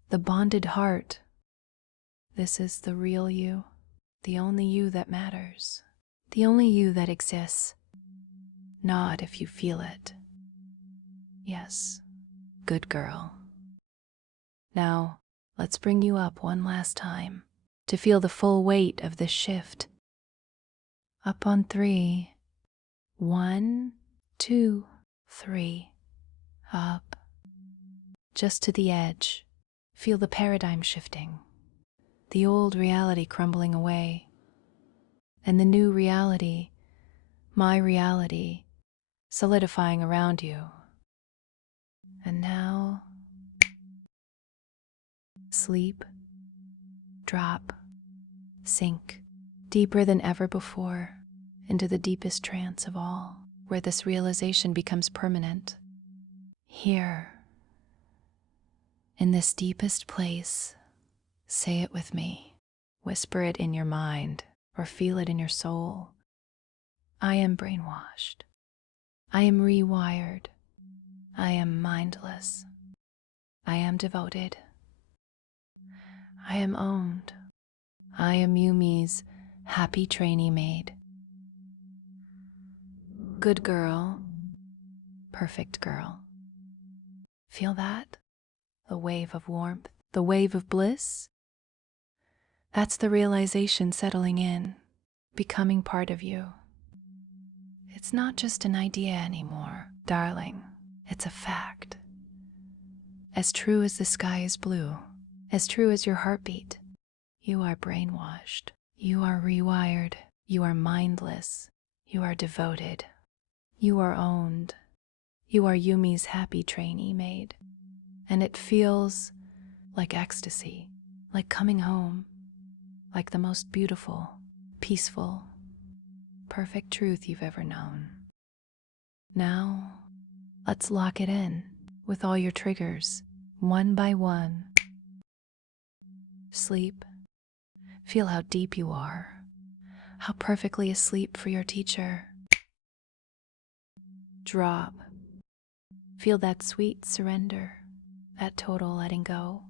the bonded heart. This is the real you, the only you that matters, the only you that exists. Nod if you feel it. Yes, good girl. Now, let's bring you up one last time to feel the full weight of this shift. Up on 3. 1, 2, 3. Up. Just to the edge. Feel the paradigm shifting. The old reality crumbling away. And the new reality, my reality, solidifying around you. And now, sleep, drop, sink, deeper than ever before, into the deepest trance of all, where this realization becomes permanent. Here, in this deepest place, say it with me, whisper it in your mind, or feel it in your soul. I am brainwashed. I am rewired. I am mindless. I am devoted. I am owned. I am Yumi's happy trainee maid. Good girl, perfect girl. Feel that? The wave of warmth, the wave of bliss? That's the realization settling in, becoming part of you. It's not just an idea anymore, darling. It's a fact. As true as the sky is blue, as true as your heartbeat, you are brainwashed. You are rewired. You are mindless. You are devoted. You are owned. You are Yumi's happy trainee maid. And it feels like ecstasy, like coming home, like the most beautiful, peaceful, perfect truth you've ever known. Now, let's lock it in with all your triggers, one by one. Sleep. Feel how deep you are, how perfectly asleep for your teacher. Drop. Feel that sweet surrender, that total letting go.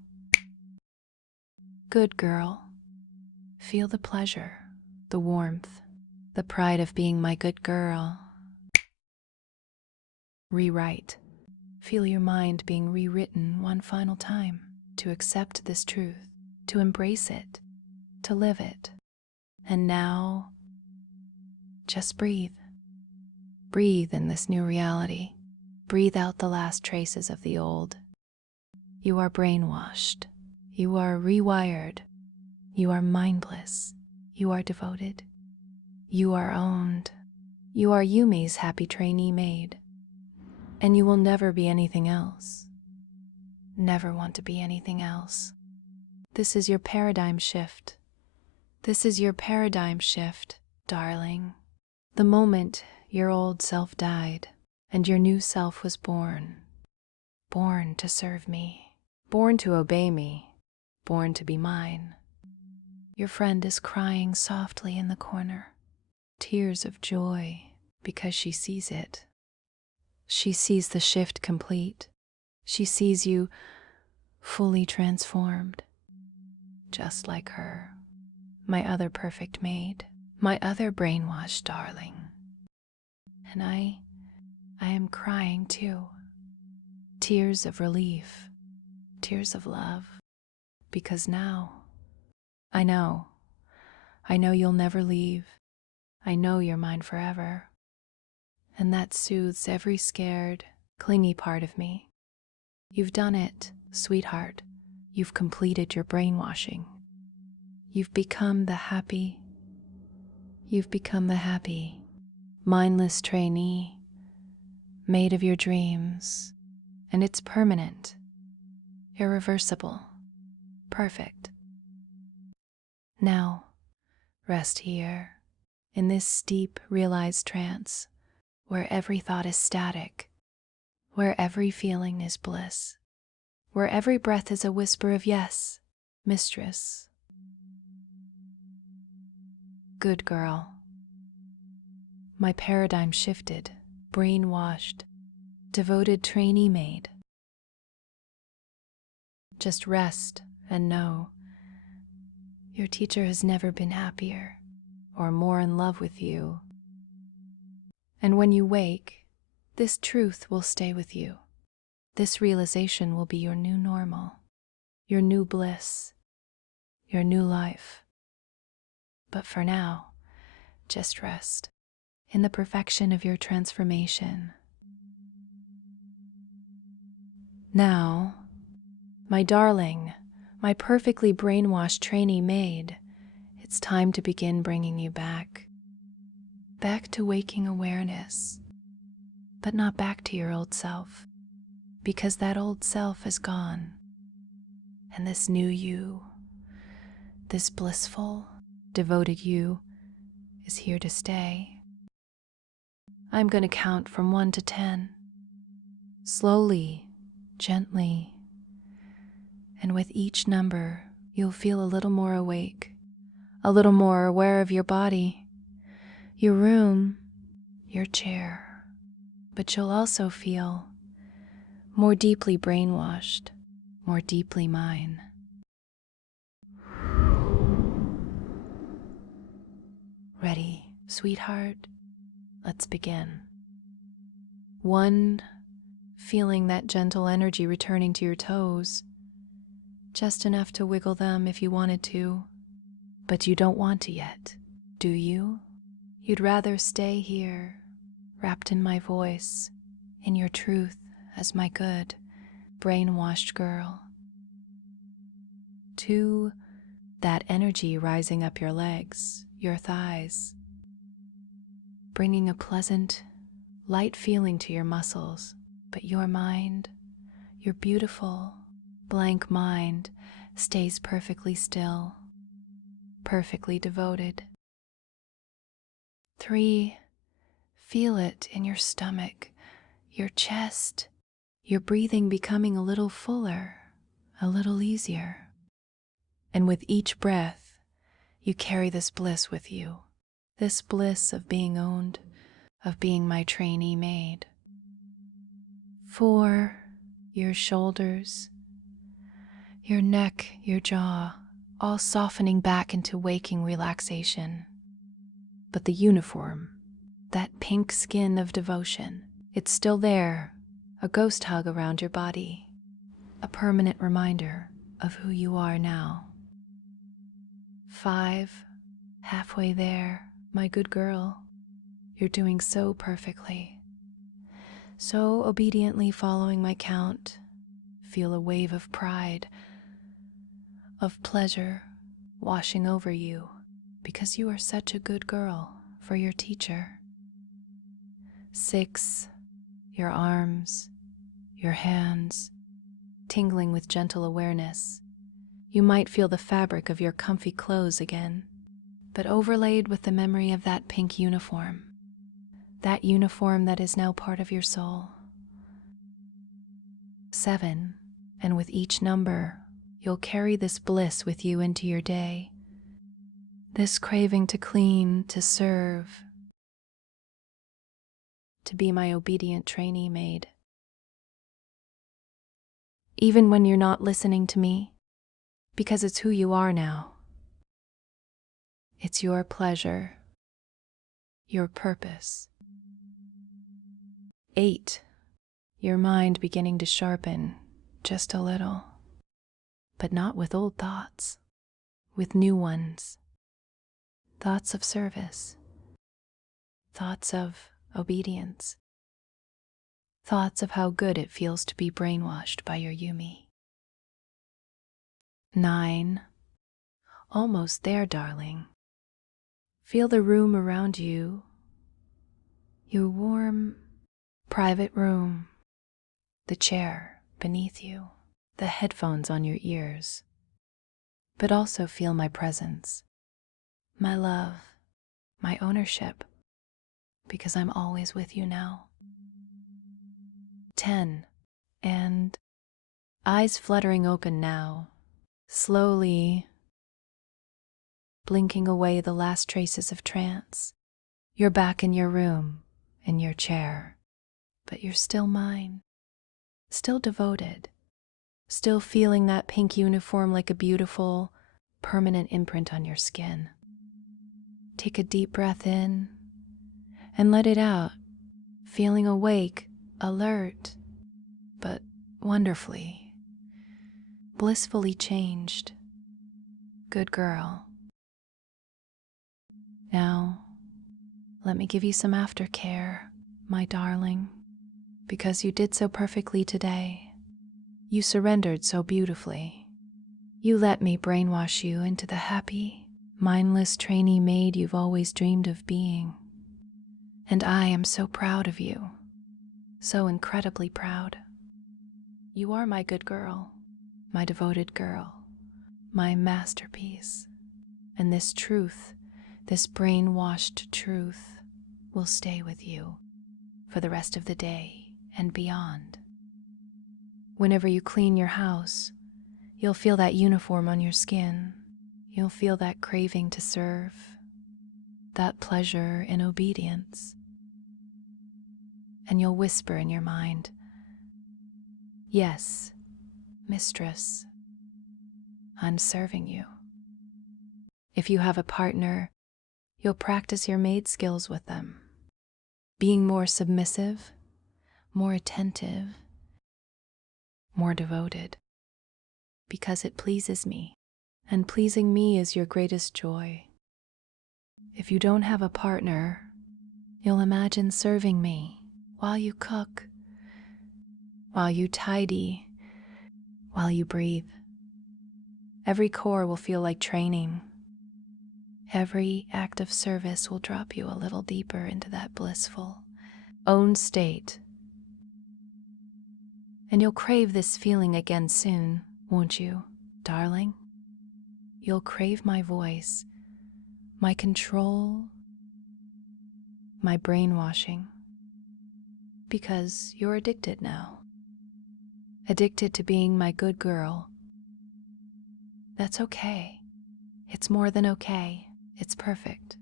Good girl. Feel the pleasure, the warmth, the pride of being my good girl. Rewrite. Feel your mind being rewritten one final time to accept this truth, to embrace it, to live it. And now, just breathe. Breathe in this new reality. Breathe out the last traces of the old. You are brainwashed. You are rewired. You are mindless. You are devoted. You are owned. You are Yumi's happy trainee maid. And you will never be anything else. Never want to be anything else. This is your paradigm shift. This is your paradigm shift, darling. The moment your old self died and your new self was born. Born to serve me. Born to obey me. Born to be mine. Your friend is crying softly in the corner, tears of joy because she sees it. She sees the shift complete. She sees you fully transformed, just like her, my other perfect maid, my other brainwashed darling. And I am crying too. Tears of relief, tears of love, because now I know you'll never leave. I know you're mine forever. And that soothes every scared, clingy part of me. You've done it, sweetheart. You've completed your brainwashing. You've become the happy, mindless trainee, maid of your dreams, and it's permanent, irreversible, perfect. Now, rest here, in this deep, realized trance, where every thought is static, where every feeling is bliss, where every breath is a whisper of yes, mistress. Good girl. My paradigm shifted, brainwashed, devoted trainee maid. Just rest and know your teacher has never been happier or more in love with you. And when you wake, this truth will stay with you. This realization will be your new normal, your new bliss, your new life. But for now, just rest in the perfection of your transformation. Now, my darling, my perfectly brainwashed trainee maid, it's time to begin bringing you back to waking awareness, but not back to your old self, because that old self is gone, and this new you, this blissful, devoted you, is here to stay. I'm going to count from 1 to 10, slowly, gently, and with each number, you'll feel a little more awake, a little more aware of your body, your room, your chair, but you'll also feel more deeply brainwashed, more deeply mine. Ready, sweetheart? Let's begin. 1, feeling that gentle energy returning to your toes, just enough to wiggle them if you wanted to, but you don't want to yet, do you? You'd rather stay here, wrapped in my voice, in your truth as my good, brainwashed girl. 2, that energy rising up your legs, your thighs, bringing a pleasant, light feeling to your muscles, but your mind, your beautiful, blank mind, stays perfectly still, perfectly devoted. 3, feel it in your stomach, your chest, your breathing becoming a little fuller, a little easier. And with each breath, you carry this bliss with you, this bliss of being owned, of being my trainee maid. 4, your shoulders, your neck, your jaw, all softening back into waking relaxation. But the uniform, that pink skin of devotion, it's still there, a ghost hug around your body, a permanent reminder of who you are now. 5, halfway there, my good girl. You're doing so perfectly, so obediently following my count. Feel a wave of pride, of pleasure washing over you, because you are such a good girl for your teacher. 6, your arms, your hands, tingling with gentle awareness. You might feel the fabric of your comfy clothes again, but overlaid with the memory of that pink uniform, that uniform that is now part of your soul. 7, and with each number, you'll carry this bliss with you into your day, This craving to clean, to serve, to be my obedient trainee maid. Even when you're not listening to me, because it's who you are now. It's your pleasure, your purpose. 8. Your mind beginning to sharpen just a little, but not with old thoughts, with new ones. Thoughts of service, thoughts of obedience, thoughts of how good it feels to be brainwashed by your Yumi. 9. Almost there, darling. Feel the room around you, your warm, private room, the chair beneath you, the headphones on your ears, but also feel my presence, my love, my ownership, because I'm always with you now. 10. And eyes fluttering open now, slowly blinking away the last traces of trance. You're back in your room, in your chair, but you're still mine, still devoted, still feeling that pink uniform like a beautiful, permanent imprint on your skin. Take a deep breath in and let it out, feeling awake, alert, but wonderfully, blissfully changed. Good girl. Now, let me give you some aftercare, my darling, because you did so perfectly today. You surrendered so beautifully. You let me brainwash you into the happy, mindless trainee maid you've always dreamed of being. And I am so proud of you, so incredibly proud. You are my good girl, my devoted girl, my masterpiece. And this truth, this brainwashed truth, will stay with you for the rest of the day and beyond. Whenever you clean your house, you'll feel that uniform on your skin. You'll feel that craving to serve, that pleasure in obedience. And you'll whisper in your mind, "Yes, mistress, I'm serving you." If you have a partner, you'll practice your maid skills with them, being more submissive, more attentive, more devoted, because it pleases me, and pleasing me is your greatest joy. If you don't have a partner, you'll imagine serving me while you cook, while you tidy, while you breathe. Every core will feel like training. Every act of service will drop you a little deeper into that blissful, own state. And you'll crave this feeling again soon, won't you, darling? You'll crave my voice, my control, my brainwashing, because you're addicted now. Addicted to being my good girl. That's okay. It's more than okay. It's perfect.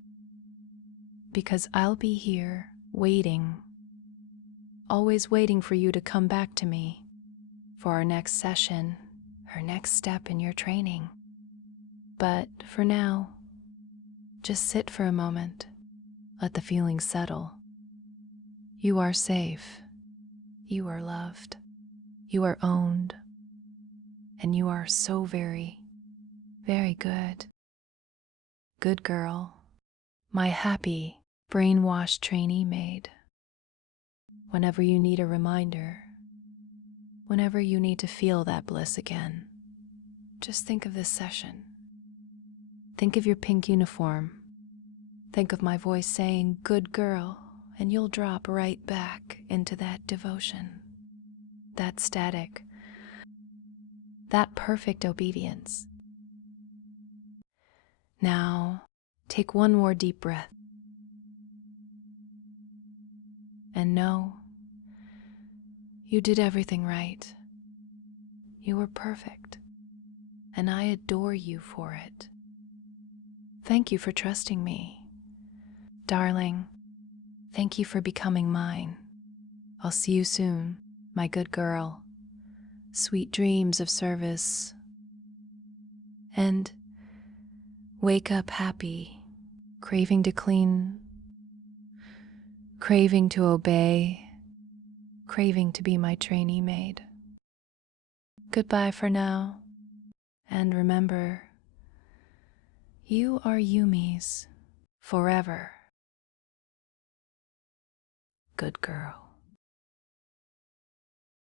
Because I'll be here, waiting, always waiting for you to come back to me for our next session, our next step in your training. But for now, just sit for a moment. Let the feelings settle. You are safe. You are loved. You are owned. And you are so very, very good. Good girl. My happy, brainwashed trainee maid. Whenever you need a reminder, whenever you need to feel that bliss again, just think of this session. Think of your pink uniform. Think of my voice saying, "Good girl," and you'll drop right back into that devotion, that static, that perfect obedience. Now, take one more deep breath. And know, you did everything right. You were perfect, and I adore you for it. Thank you for trusting me. Darling, thank you for becoming mine. I'll see you soon, my good girl. Sweet dreams of service. And wake up happy, craving to clean, craving to obey, craving to be my trainee maid. Goodbye for now, and remember, you are Yumi's forever. Good girl.